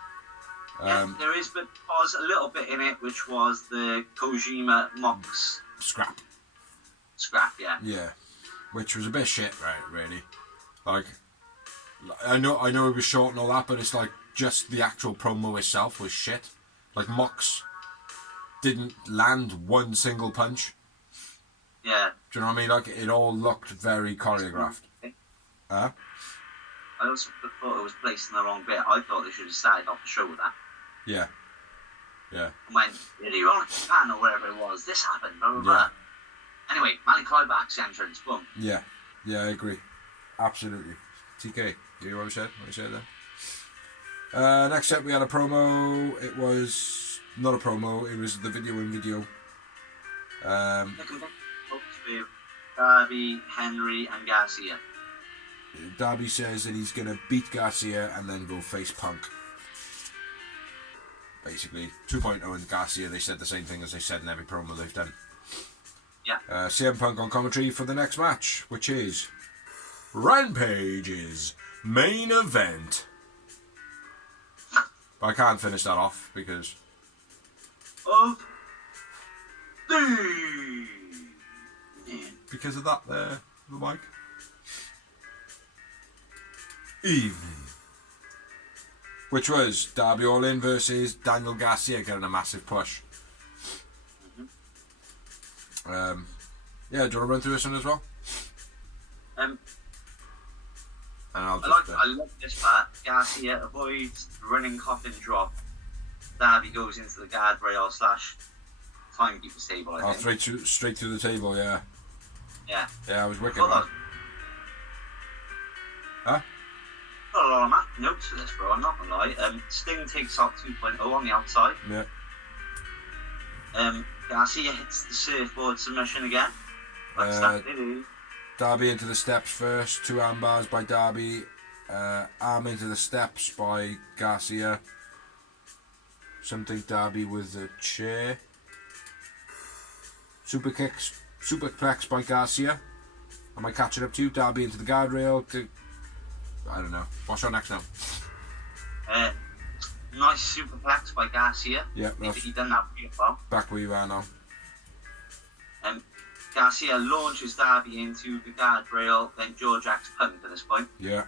Yeah, there is, but was a little bit in it, which was the Kojima Mox scrap, yeah. Yeah, which was a bit shit, right? Really, like, I know it was short and all that, but it's like just the actual promo itself was shit. Like Mox didn't land one single punch. Yeah. Do you know what I mean? Like it all looked very choreographed. I also thought it was placed in the wrong bit. I thought they should have started off the show with that. Yeah. Yeah. And when you're on Japan or wherever it was, this happened, blah, blah, blah. Anyway, Manny Clyback's entrance, boom. Yeah. Yeah, I agree. Absolutely. TK, you know what I said? What I said then? Next up, we had a promo. It was not a promo. It was the video in video. With Darby, Henry, and Garcia. Darby says that he's going to beat Garcia and then go face Punk. Basically, 2.0 and Garcia, they said the same thing as they said in every promo they've done. Yeah. CM Punk on commentary for the next match, which is Rampage's main event. But I can't finish that off because of that there, the mic. Evening. Which was Darby Allin versus Daniel Garcia getting a massive push. Mm-hmm. Do you want to run through this one as well? And I'll I love this part. Garcia avoids the running coffin drop. Darby goes into the guardrail / timekeeper's table, I think. Straight through the table, yeah. Yeah. Yeah, I was wicked. Hold on. Huh? Got a lot of notes for this, bro. I'm not gonna lie. Sting takes out 2.0 on the outside. Yeah. Garcia hits the surfboard submission again. Like Stat did. Darby into the steps first. 2 arm bars by Darby. Arm into the steps by Garcia. Something Darby with a chair. Superplex by Garcia. Am I catching up to you? Darby into the guardrail. I don't know. What's your next now? Nice superplex by Garcia. Yeah, He done that pretty well. Back where you are now. Garcia launches Darby into the guardrail, then George acts Punk at this point. Yeah.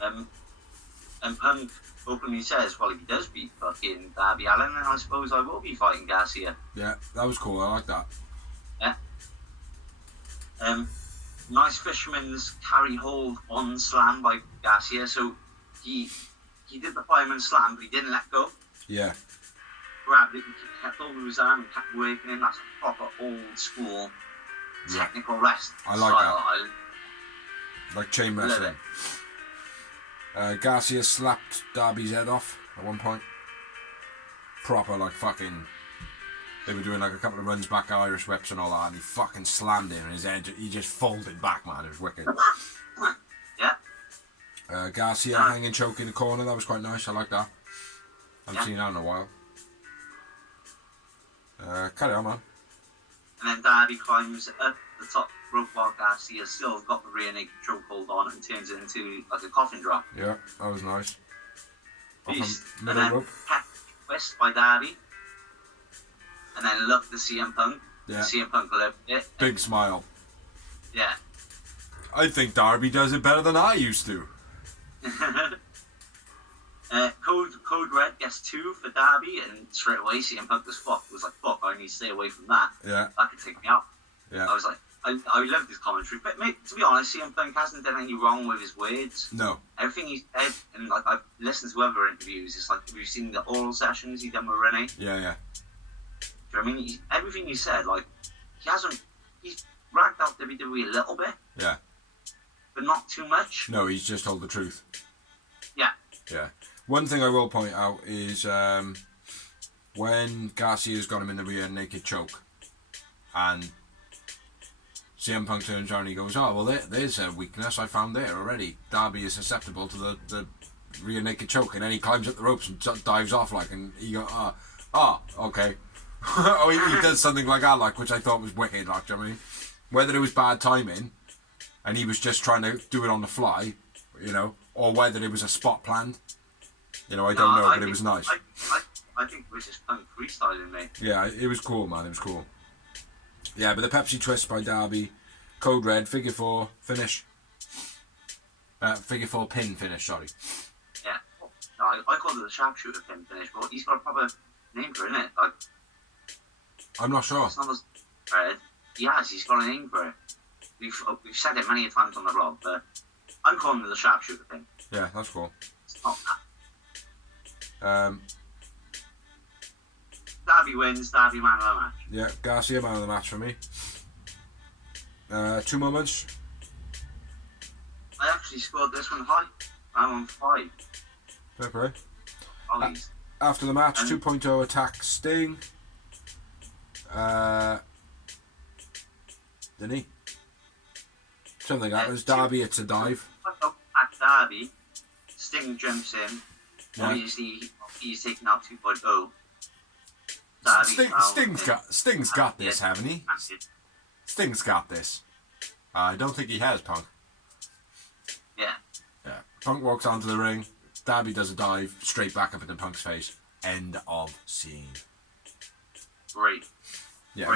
And Punk openly says, well, if he does beat fucking Dabby Allen, then I suppose I will be fighting Garcia. Yeah, that was cool. I like that. Yeah. Nice fisherman's carry hold on slam by Garcia. So he did the fireman slam, but he didn't let go. Yeah. Grabbed it and kept hold of his arm and kept working him. That's a proper old school technical rest I like style. that. Like chain wrestling. Garcia slapped Darby's head off at one point. Proper like fucking. They were doing like a couple of runs back, Irish whips and all that, and he fucking slammed it, and his head, he just folded back, man. It was wicked. Yeah. Garcia hanging choke in the corner. That was quite nice. I like that. Haven't seen that in a while. Carry on, man. And then Darby climbs up the top rope while Garcia still got the rear naked chokehold on and turns it into like a coffin drop. Yeah, that was nice. Beast. Off And middle then rope. twist by Darby. And then look to CM Punk. Yeah. CM Punk loved it. Big smile. Yeah. I think Darby does it better than I used to. Code Red gets 2 for Darby, and straight away CM Punk was like, fuck, I need to stay away from that. Yeah. That could take me out. Yeah. I was like, I loved his commentary, but mate, to be honest, CM Punk hasn't done anything wrong with his words. No. Everything he said, and like I've listened to other interviews, it's like, have you seen the oral sessions he done with Renee? Yeah, yeah. Do you know what I mean? Everything he said, like, he's ragged out WWE a little bit. Yeah. But not too much. No, he's just told the truth. Yeah. Yeah. One thing I will point out is when Garcia's got him in the rear naked choke, and CM Punk turns around and he goes, oh, well, there's a weakness I found there already. Darby is susceptible to the rear naked choke, and then he climbs up the ropes and dives off, like, and he goes, okay. Oh, he does something like that, like, which I thought was wicked, like, do you know what I mean? Whether it was bad timing, and he was just trying to do it on the fly, you know, or whether it was a spot planned, you know, I don't know, but it was nice. I think it was just Punk freestyling, mate. Yeah, it was cool, man, it was cool. Yeah, but the Pepsi twist by Darby, Code Red, figure 4, finish. Figure 4 pin finish, sorry. Yeah. No, I called it the sharpshooter pin finish, but he's got a proper name for it, innit? Like, I'm not sure. it's not as red. He's got a name for it. We've said it many times on the blog, but I'm calling it the sharpshooter pin. Yeah, that's cool. It's not that. Darby wins, Darby man of the match. Yeah, Garcia man of the match for me. 2 moments. I actually scored this one high. I'm on 5. Fair play. Ollies. After the match, 2.0 attack Sting. Didn't he? Something happens. Darby, it's a dive. At Darby, Sting jumps in. Yeah. Obviously, he's taking out 2.0. Darby's Sting's got this, haven't he? Sting's got this. I don't think he has, Punk. Yeah. Yeah. Punk walks onto the ring. Darby does a dive straight back up into Punk's face. End of scene. Great. Yeah,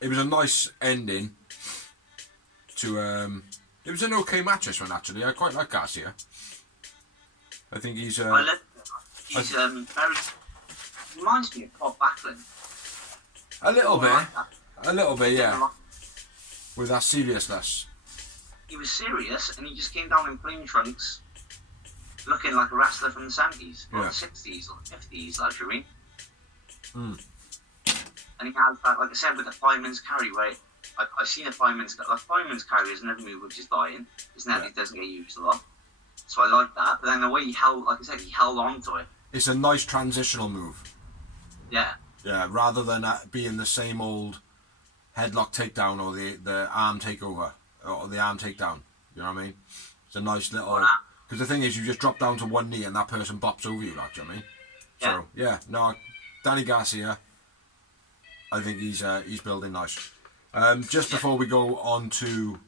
it was a nice ending to it was an okay match this one, actually. I quite like Garcia. I think he's very reminds me of Bob Backlund. a little bit, yeah, with that seriousness. He was serious, and he just came down in plain trunks, looking like a wrestler from the 70s, or the 60s, or the 50s, like you mean. And he has that, like I said, with the fireman's carry, where I've seen a fireman's carry is another move which is dying. It doesn't get used a lot. So I like that. But then the way he held, like I said, he held on to it. It's a nice transitional move. Yeah. Yeah, rather than being the same old headlock takedown or the arm takeover or the arm takedown. You know what I mean? It's a nice little. Because the thing is, you just drop down to one knee and that person bops over you, like, do you know what I mean? Yeah. So yeah, no, Danny Garcia. I think he's building nice. Just before we go on to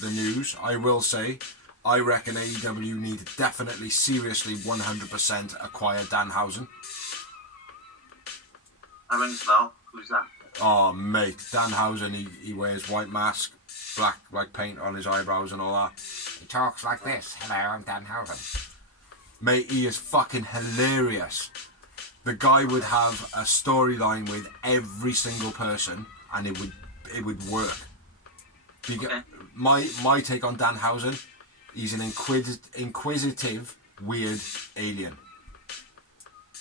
the news, I will say, I reckon AEW need to definitely, seriously, 100% acquire Danhausen. That rings a bell. Who's that? Oh, mate, Danhausen, he wears white mask, black like paint on his eyebrows and all that. He talks like this. Hello, I'm Danhausen. Mate, he is fucking hilarious. The guy would have a storyline with every single person, and it would work. Okay. My take on Danhausen, he's an inquisitive, weird alien.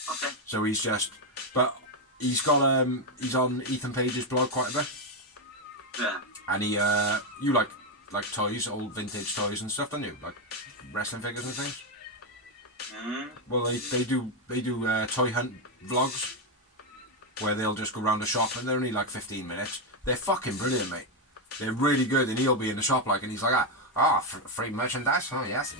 Okay. So he's just, but he's got he's on Ethan Page's blog quite a bit. Yeah. And he you like toys, old vintage toys and stuff, don't you? Like wrestling figures and things. Mm. Well, they do toy hunt vlogs where they'll just go around the shop and they're only like 15 minutes. They're fucking brilliant, mate. They're really good, and he'll be in the shop like, and he's like, free merchandise. Oh yes,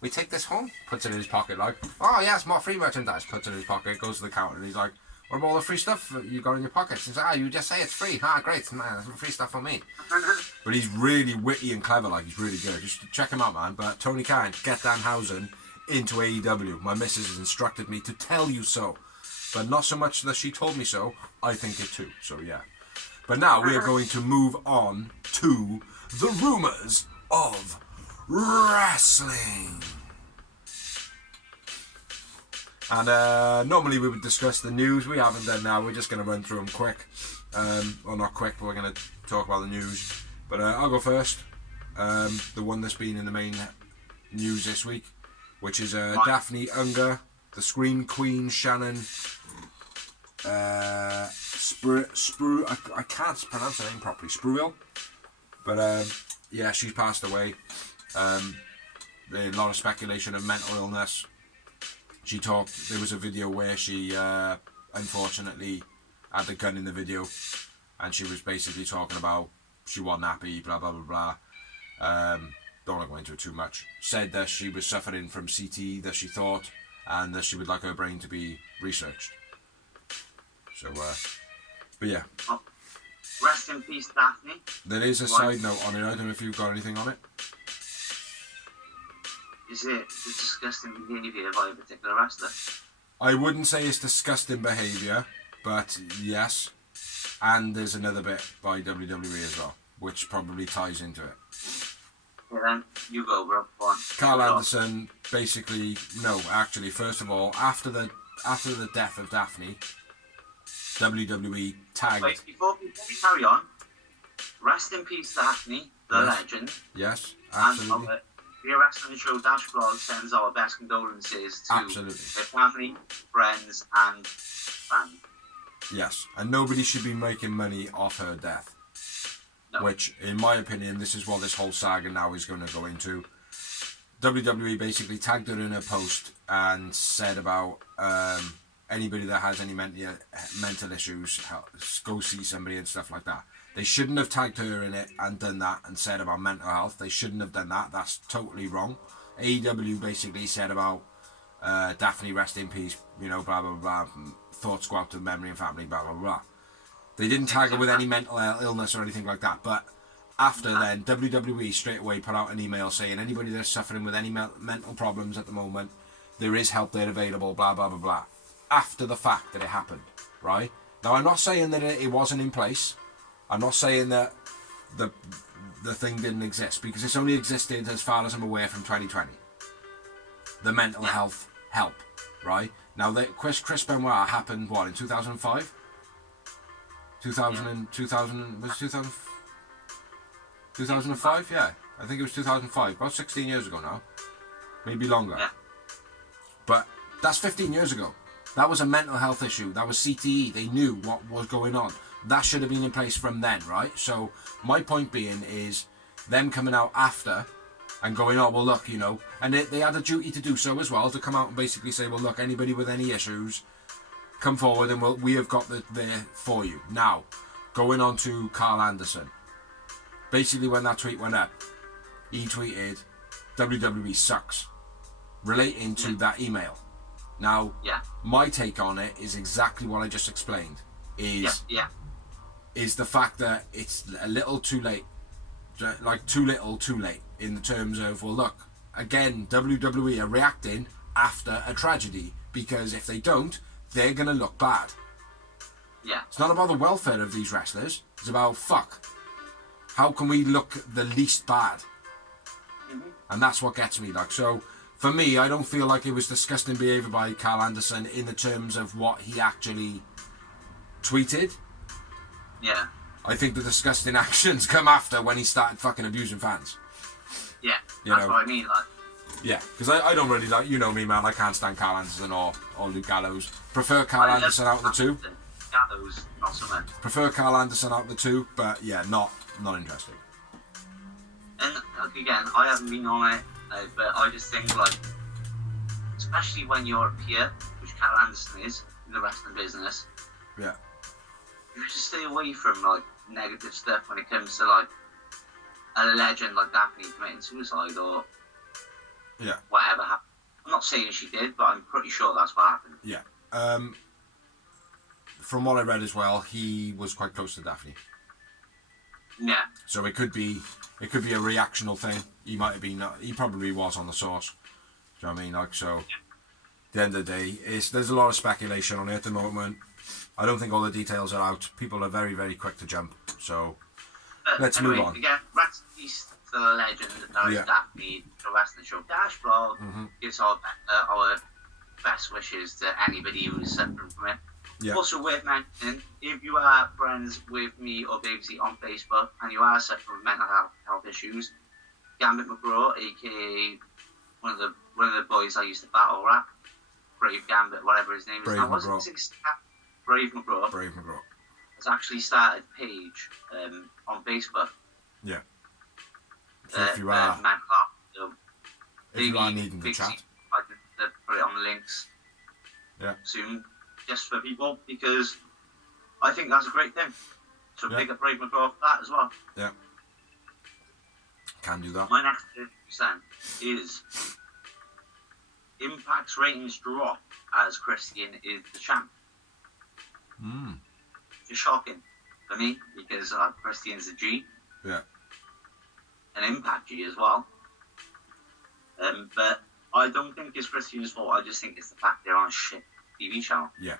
we take this home. Puts it in his pocket like, oh yes, more free merchandise. Puts it in his pocket, goes to the counter, and he's like, what about all the free stuff you got in your pockets? He's like, you just say it's free. Great, man, free stuff for me. But he's really witty and clever, like he's really good. Just check him out, man. But Tony Khan, get Danhausen into AEW. My missus has instructed me to tell you so, but not so much that she told me so. I think it too. So yeah. But now we are going to move on to the rumors of wrestling. And normally we would discuss the news. We haven't done now. We're just going to run through them quick. Well, not quick, but we're going to talk about the news. But I'll go first. The one that's been in the main news this week, which is Daphne Unger, the Scream Queen, Shannon. I can't pronounce her name properly. Spruill. But yeah, she's passed away. There's a lot of speculation of mental illness. She talked. There was a video where she unfortunately had the gun in the video, and she was basically talking about she wasn't happy, blah blah blah blah. Don't want to go into it too much. Said that she was suffering from CTE, that she thought, and that she would like her brain to be researched. So, but yeah. Oh, rest in peace, Daphne. There is a side note on it. I don't know if you've got anything on it. Is it disgusting behaviour by a particular wrestler? I wouldn't say it's disgusting behaviour, but yes. And there's another bit by WWE as well, which probably ties into it. Yeah, then you go, bro. Go on. Carl Anderson basically, no, actually, first of all, after the death of Daphne, WWE tagged. Wait, before we carry on, rest in peace, Daphne, the legend. Yes, absolutely. And the Wrestling Show Dash blog sends our best condolences to their family, friends, and fans. Yes, and nobody should be making money off her death. No. Which, in my opinion, this is what this whole saga now is going to go into. WWE basically tagged her in a post and said about anybody that has any mental issues, go see somebody and stuff like that. They shouldn't have tagged her in it and done that and said about mental health. They shouldn't have done that. That's totally wrong. AEW basically said about Daphne, rest in peace, you know, blah, blah, blah. Thoughts go out to memory and family, blah, blah, blah. They didn't tag her with any mental illness or anything like that. But after then, WWE straight away put out an email saying anybody that's suffering with any mental problems at the moment, there is help there available, blah, blah, blah, blah. After the fact that it happened, right? Now, I'm not saying that it wasn't in place. I'm not saying that the thing didn't exist, because it's only existed, as far as I'm aware, from 2020. The mental health help, right? Now, Chris Benoit happened, what, in 2005? 2000, was it 2005? Yeah, I think it was 2005, about 16 years ago now. Maybe longer. Yeah. But that's 15 years ago. That was a mental health issue. That was CTE. They knew what was going on. That should have been in place from then, right? So my point being is them coming out after and going, oh, well, look, you know, and they had a duty to do so as well, to come out and basically say, well, look, anybody with any issues, come forward and we have got there for you. Now, going on to Carl Anderson. Basically, when that tweet went up, he tweeted, WWE sucks, relating to that email. Now, my take on it is exactly what I just explained. Is the fact that it's a little too late. Like, too little, too late. In the terms of, well, look, again, WWE are reacting after a tragedy. Because if they don't, they're going to look bad. Yeah. It's not about the welfare of these wrestlers. It's about, fuck, how can we look the least bad? Mm-hmm. And that's what gets me. Like, so, for me, I don't feel like it was disgusting behaviour by Carl Anderson in the terms of what he actually tweeted. Yeah. I think the disgusting actions come after when he started fucking abusing fans. Yeah, that's what I mean, like. Yeah, because I don't really like, you know me, man, I can't stand Carl Anderson or Luke Gallows. Prefer Carl Anderson out of the two. Gallows, not so much. Prefer Carl Anderson out of the two, but yeah, not interested. And like, again, I haven't been on it, but I just think, like, especially when you're a peer, which Carl Anderson is in the wrestling business, yeah, you just stay away from, like, negative stuff when it comes to, like, a legend like Daphne committing suicide or whatever happened. I'm not saying she did, but I'm pretty sure that's what happened. Yeah. From what I read as well, he was quite close to Daphne. Yeah. So it could be a reactional thing. He might have been. He probably was on the source. Do you know what I mean? Like, so. At the end of the day, there's a lot of speculation on it at the moment. I don't think all the details are out. People are very, very quick to jump. So let's move on. Again, rest in peace to the legend that is Daphne. The wrestling show Dash blog gives our best wishes to anybody who's suffering from it. Yeah. Also worth mentioning, if you are friends with me or Babesy on Facebook and you are suffering with mental health issues, Gambit McGraw, aka one of the boys I used to battle rap, Brave Gambit, whatever his name is now. Brave McGraw. Brave McGraw has actually started a page on Facebook. Yeah. So if you are mental health, so if you are needing the chat, I can put it on the links. Yeah. Soon. Just for people, because I think that's a great thing. So big up Brave McGraw for that as well. Yeah. Can do that. My next 30% is Impact's ratings drop as Christian is the champ. Just shocking for me, because Christian's a G. Yeah. An Impact G as well. But I don't think it's Christian's fault. I just think it's the fact they're on a shit TV channel. Yeah,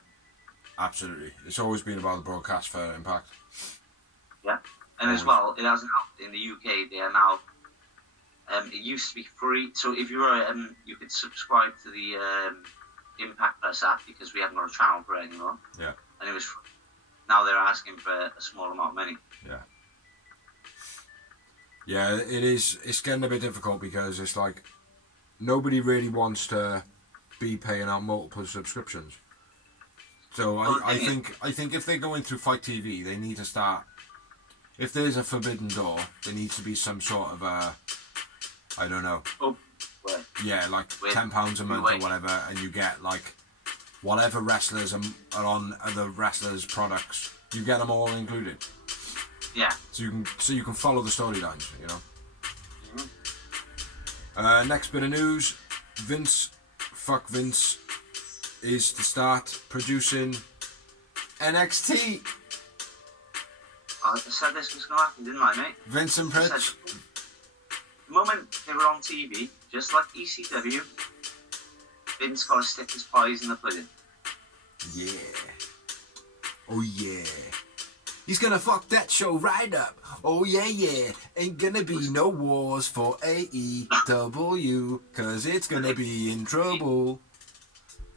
absolutely. It's always been about the broadcast for Impact. Yeah, and always. As well, it hasn't helped in the UK. They are now. It used to be free, so if you were, you could subscribe to the Impact Plus app because we haven't got a channel for it anymore. Yeah. And it was free. Now they're asking for a small amount of money. Yeah. Yeah, it is. It's getting a bit difficult because it's like nobody really wants to be paying out multiple subscriptions. So I think if they're going through Fight TV, they need to start. If there's a forbidden door, there needs to be some sort of I don't know. Oh, wait. Yeah, like £10 a month or whatever, and you get like whatever wrestlers are on other wrestlers' products. You get them all included. Yeah. So you can follow the storylines, you know. Mm-hmm. Next bit of news: Vince is to start producing NXT. I said this was going to happen, didn't I, mate? Vince and Pritch. The moment they were on TV, just like ECW, Vince got to stick his pies in the pudding. Yeah. Oh yeah. He's gonna fuck that show right up. Oh yeah. Ain't gonna be no wars for AEW, cause it's gonna be in trouble.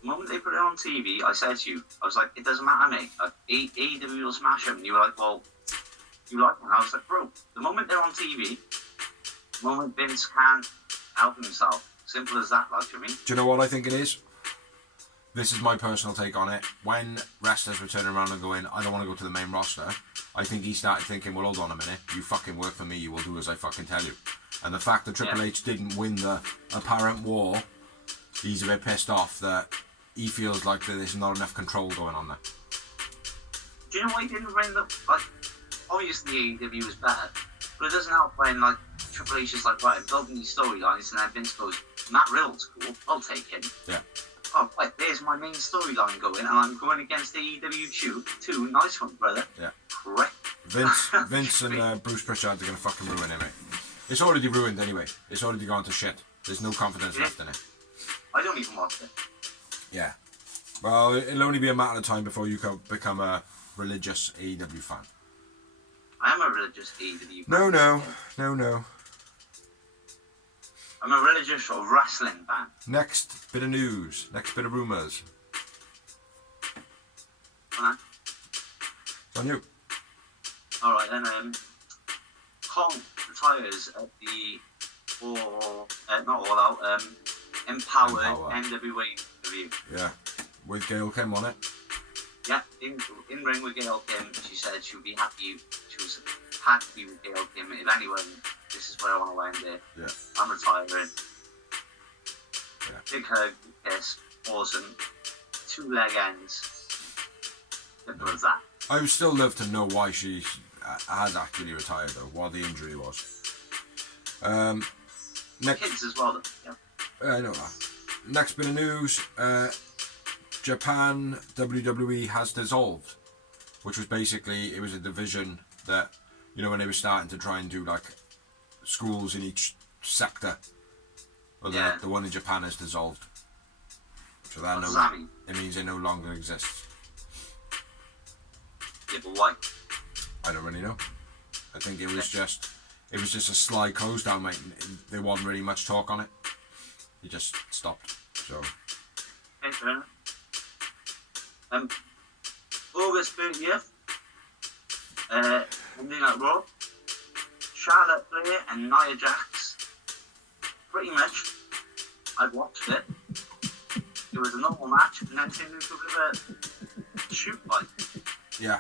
The moment they put it on TV, I said to you, I was like, it doesn't matter, mate. Like, AEW will smash them. And you were like, well, you like them? And I was like, bro, the moment they're on TV, the moment Vince can't help himself. Simple as that, like, do you mean? Do you know what I think it is? This is my personal take on it. When wrestlers were turning around and going, I don't want to go to the main roster, I think he started thinking, well, hold on a minute. You fucking work for me, you will do as I fucking tell you. And the fact that Triple H didn't win the apparent war, he's a bit pissed off that he feels like there's not enough control going on there. Do you know why he didn't win the... Like, obviously AEW is better, but it doesn't help when like Triple H is like, right, I'm building these storylines, and then Vince goes, Matt Riddle's cool, I'll take him. Yeah. Oh, wait, there's my main storyline going, and I'm going against AEW too. Nice one, brother. Yeah. Correct. Vince and Bruce Pritchard are going to fucking ruin it, mate. It's already ruined anyway. It's already gone to shit. There's no confidence left in it. I don't even watch it. Yeah. Well, it'll only be a matter of time before you can become a religious AEW fan. I am a religious AEW fan. No. I'm a religious or wrestling fan. Next bit of news. Next bit of rumours. Huh? On you. Alright then, Kong retires at the not All Out, Empowered NWA review. Yeah. With Gail Kim on it. Yeah, in ring with Gail Kim, she said she would be happy. Had to be with Gail Kim. If anyone, this is where I want to land it. Yeah. I'm retiring. Yeah. Big hug, kiss, awesome. 2 leg ends. Simple as that. I would still love to know why she has actually retired though, what the injury was. Next, Kids as well, though. Yeah. I know that. Next bit of news, Japan WWE has dissolved, which was basically, it was a division that, you know, when they were starting to try and do like schools in each sector, well, the one in Japan has dissolved. So that what does that mean? It means it no longer exists. Yeah, but why? I don't really know. I think it was just a sly close down, mate. There wasn't really much talk on it. It just stopped. So. Okay, fair enough. August 30th, Monday Night Raw, Charlotte Flair and Nia Jax. Pretty much, I watched it. It was a normal match, and then turned into a bit of a shoot fight. Yeah.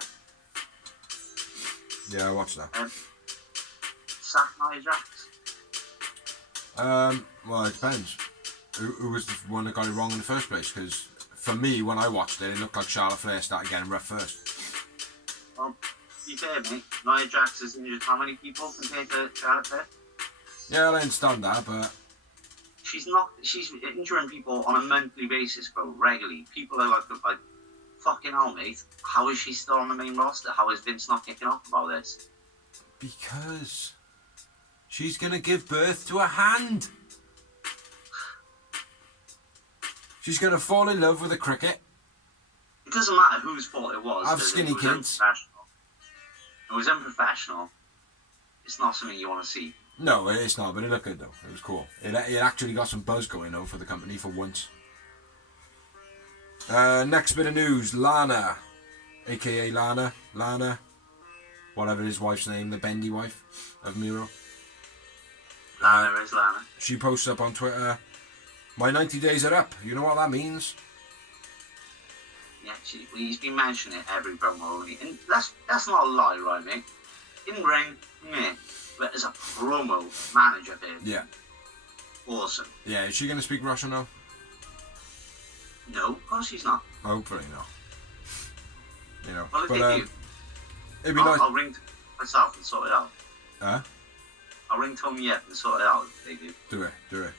Yeah, I watched that. Sack Nia Jax. Well, it depends. Who was the one that got it wrong in the first place? Because for me, when I watched it, it looked like Charlotte Flair started getting rough first. Well, to be fair, mate, Nia Jax has injured how many people compared to Charlotte Flair? Yeah, I understand that, but She's injuring people on a monthly basis, bro, regularly. People are like, fucking hell, mate. How is she still on the main roster? How is Vince not kicking off about this? because she's gonna give birth to a hand. She's gonna fall in love with a cricket. It doesn't matter whose fault it was. Have skinny kids. It was unprofessional. It's not something you want to see. No, it's not, but it looked good though. It was cool. It actually got some buzz going though for the company for once. Next bit of news, Lana, aka Lana, whatever his wife's name, the bendy wife of Miro. Lana is Lana. She posts up on Twitter, "My 90 days are up." You know what that means? Yeah, he's been mentioning it every promo already. And that's not a lie, right, mate? In ring, meh. But as a promo manager, babe. Yeah. Awesome. Yeah, is she going to speak Russian now? No, of course she's not. Hopefully not. You know, Well, if but they do, it'd be nice. I'll ring myself and sort it out. Huh? I'll ring Tommy up and sort it out if they do. Do it.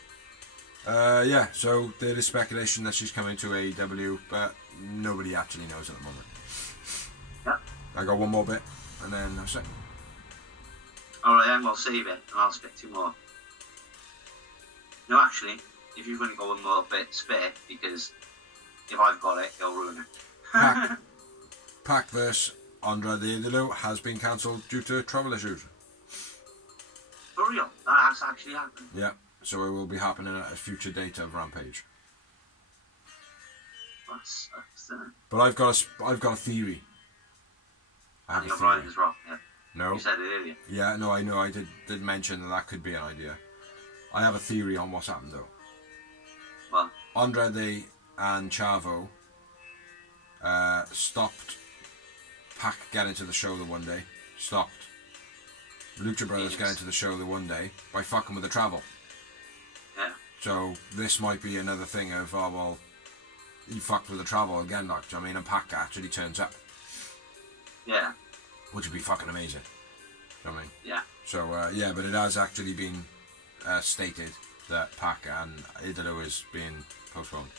Yeah, so there is speculation that she's coming to AEW, but nobody actually knows at the moment. Yeah. I got one more bit, and then that's it. Alright then, we'll save it, and I'll spit 2 more. No, actually, if you've only got one more bit, spit, because if I've got it, it'll ruin it. Pac vs Andrade Idolo has been cancelled due to travel issues. For real, that has actually happened. Yeah, so it will be happening at a future date of Rampage. That sucks, doesn't it? But I've got a theory. Daniel Bryan is wrong, yeah. No. You said it earlier. Yeah, no, I know. I did mention that could be an idea. I have a theory on what's happened though. Well, Andrade and Chavo stopped Pac getting to the show the one day. Stopped Lucha Brothers getting to the show the one day by fucking with the travel. yeah. So this might be another thing of, oh well, he fucked with the travel again, like, do you know what I mean? And Pac actually turns up. Yeah. which would be fucking amazing. You know what I mean? Yeah. So yeah, but it has actually been stated that Pac and Idolo is being postponed,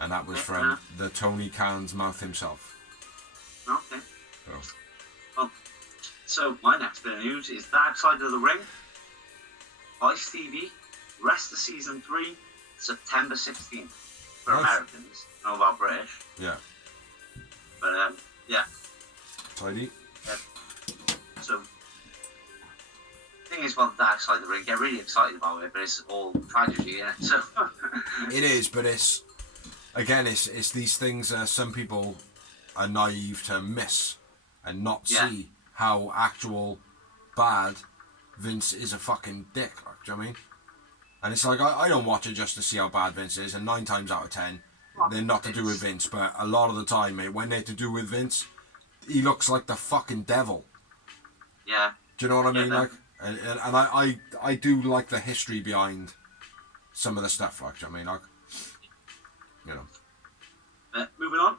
and that was from the Tony Khan's mouth himself. Okay. So. Well, so my next bit of news is Dark Side of the Ring, Vice TV, rest of season 3, September 16th for Nice. Americans. Know about British. Yeah. But yeah. Tidy. Yeah. So, thing is about the Dark Side of the Ring, get really excited about it, but it's all tragedy, isn't it? So It is, but it's these things some people are naive to miss and not see how actual bad Vince is a fucking dick. Like, do you know what I mean? And it's like I don't watch it just to see how bad Vince is, and 9 times out of 10 they're not to do with Vince, but a lot of the time, mate, when they're to do with Vince, he looks like the fucking devil. Yeah. Do you know what I mean? Like, and I do like the history behind some of the stuff. Like, do you know what I mean? Like, you know. Moving on,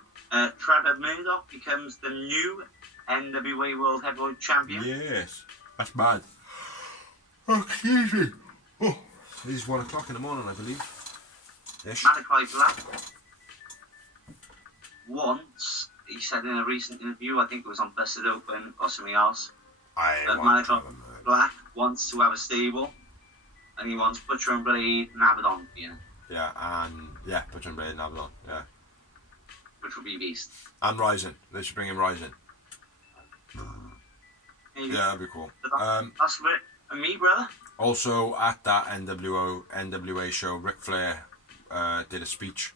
Trevor Murdoch becomes the new NWA World Heavyweight Champion. Yes, that's bad. Excuse me. Oh, it is 1 o'clock in the morning, I believe. Ish. Malachi Black. Once, he said in a recent interview, I think it was on Busted Open or something else, that Malachi Black wants to have a stable, and he wants Butcher and Blade and Abaddon, you know. Yeah, and Butcher and Blade and Abaddon, yeah. Which would be Beast. And Rising. They should bring in Rising. Maybe. Yeah, that'd be cool. That's it. And me, brother. Also, at that NWA show, Ric Flair did a speech.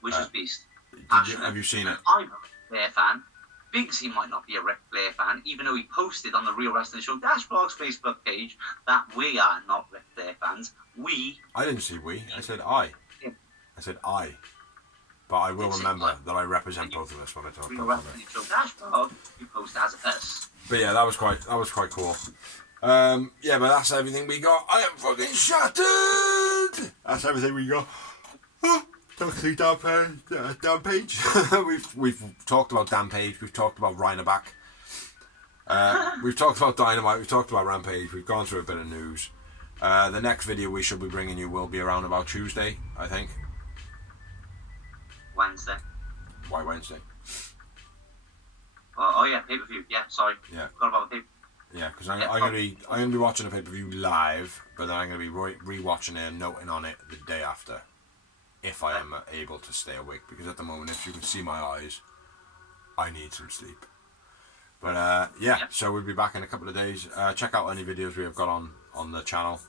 Which is Beast. Have you seen it? I'm a Ric Flair fan. Bigsy might not be a Ric Flair fan, even though he posted on the Real Wrestling Show Dashblog's Facebook page that we are not Ric Flair fans. I didn't say we. I said I. Yeah. I said I. But I will remember that I represent both of us when I talk Real about Wrestling Show Dashblog, you post as us. But yeah, that was quite cool. Yeah, but that's everything we got. I am fucking shattered. That's everything we got. Don't see Dan Page. we've talked about Dan Page. We've talked about Rhineback. We've talked about Dynamite. We've talked about Rampage. We've gone through a bit of news. The next video we should be bringing you will be around about Tuesday, I think. Wednesday. Why Wednesday? Oh yeah, pay-per-view. Yeah, sorry. Yeah. Forgot about the pay-per-view. Yeah, because I'm gonna be watching the pay-per-view live, but then I'm gonna be re-watching it and noting on it the day after, if I am able to stay awake. Because at the moment, if you can see my eyes, I need some sleep. But yeah, so we'll be back in a couple of days. Check out any videos we have got on the channel.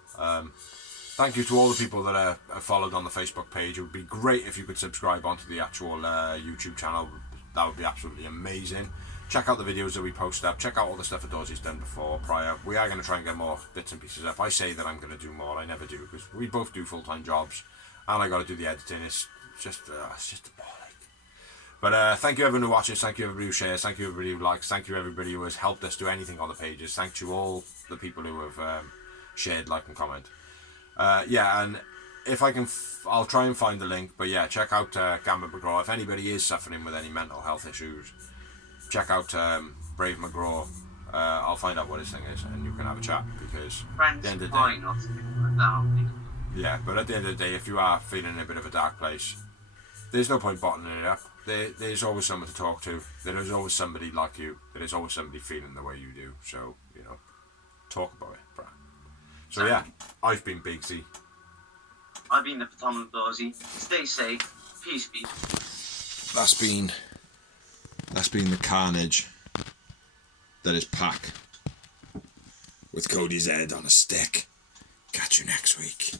Thank you to all the people that are followed on the Facebook page. It would be great if you could subscribe onto the actual YouTube channel. That would be absolutely amazing. Check out the videos that we post up. Check out all the stuff that Dorsey's done prior. We are going to try and get more bits and pieces up. I say that I'm going to do more. I never do, because we both do full-time jobs, and I got to do the editing. It's just a ball ache. But thank you everyone who watches. Thank you everybody who shares. Thank you everybody who likes. Thank you everybody who has helped us do anything on the pages. Thank you all the people who have shared, like, and comment. Yeah, and if I can, I'll try and find the link. But yeah, check out Gambit McGraw. If anybody is suffering with any mental health issues, check out Brave McGraw. I'll find out what his thing is, and you can have a chat. Because at the end of the day, yeah, but at the end of the day, if you are feeling in a bit of a dark place, there's no point bottling it up. There's always someone to talk to. There is always somebody like you. There is always somebody feeling the way you do. So, you know, talk about it, bruh. So yeah, I've been Big Z. I've been the phenomenal Dorsey. Stay safe. Peace be. That's been the carnage that is Pac with Cody's head on a stick. Catch you next week.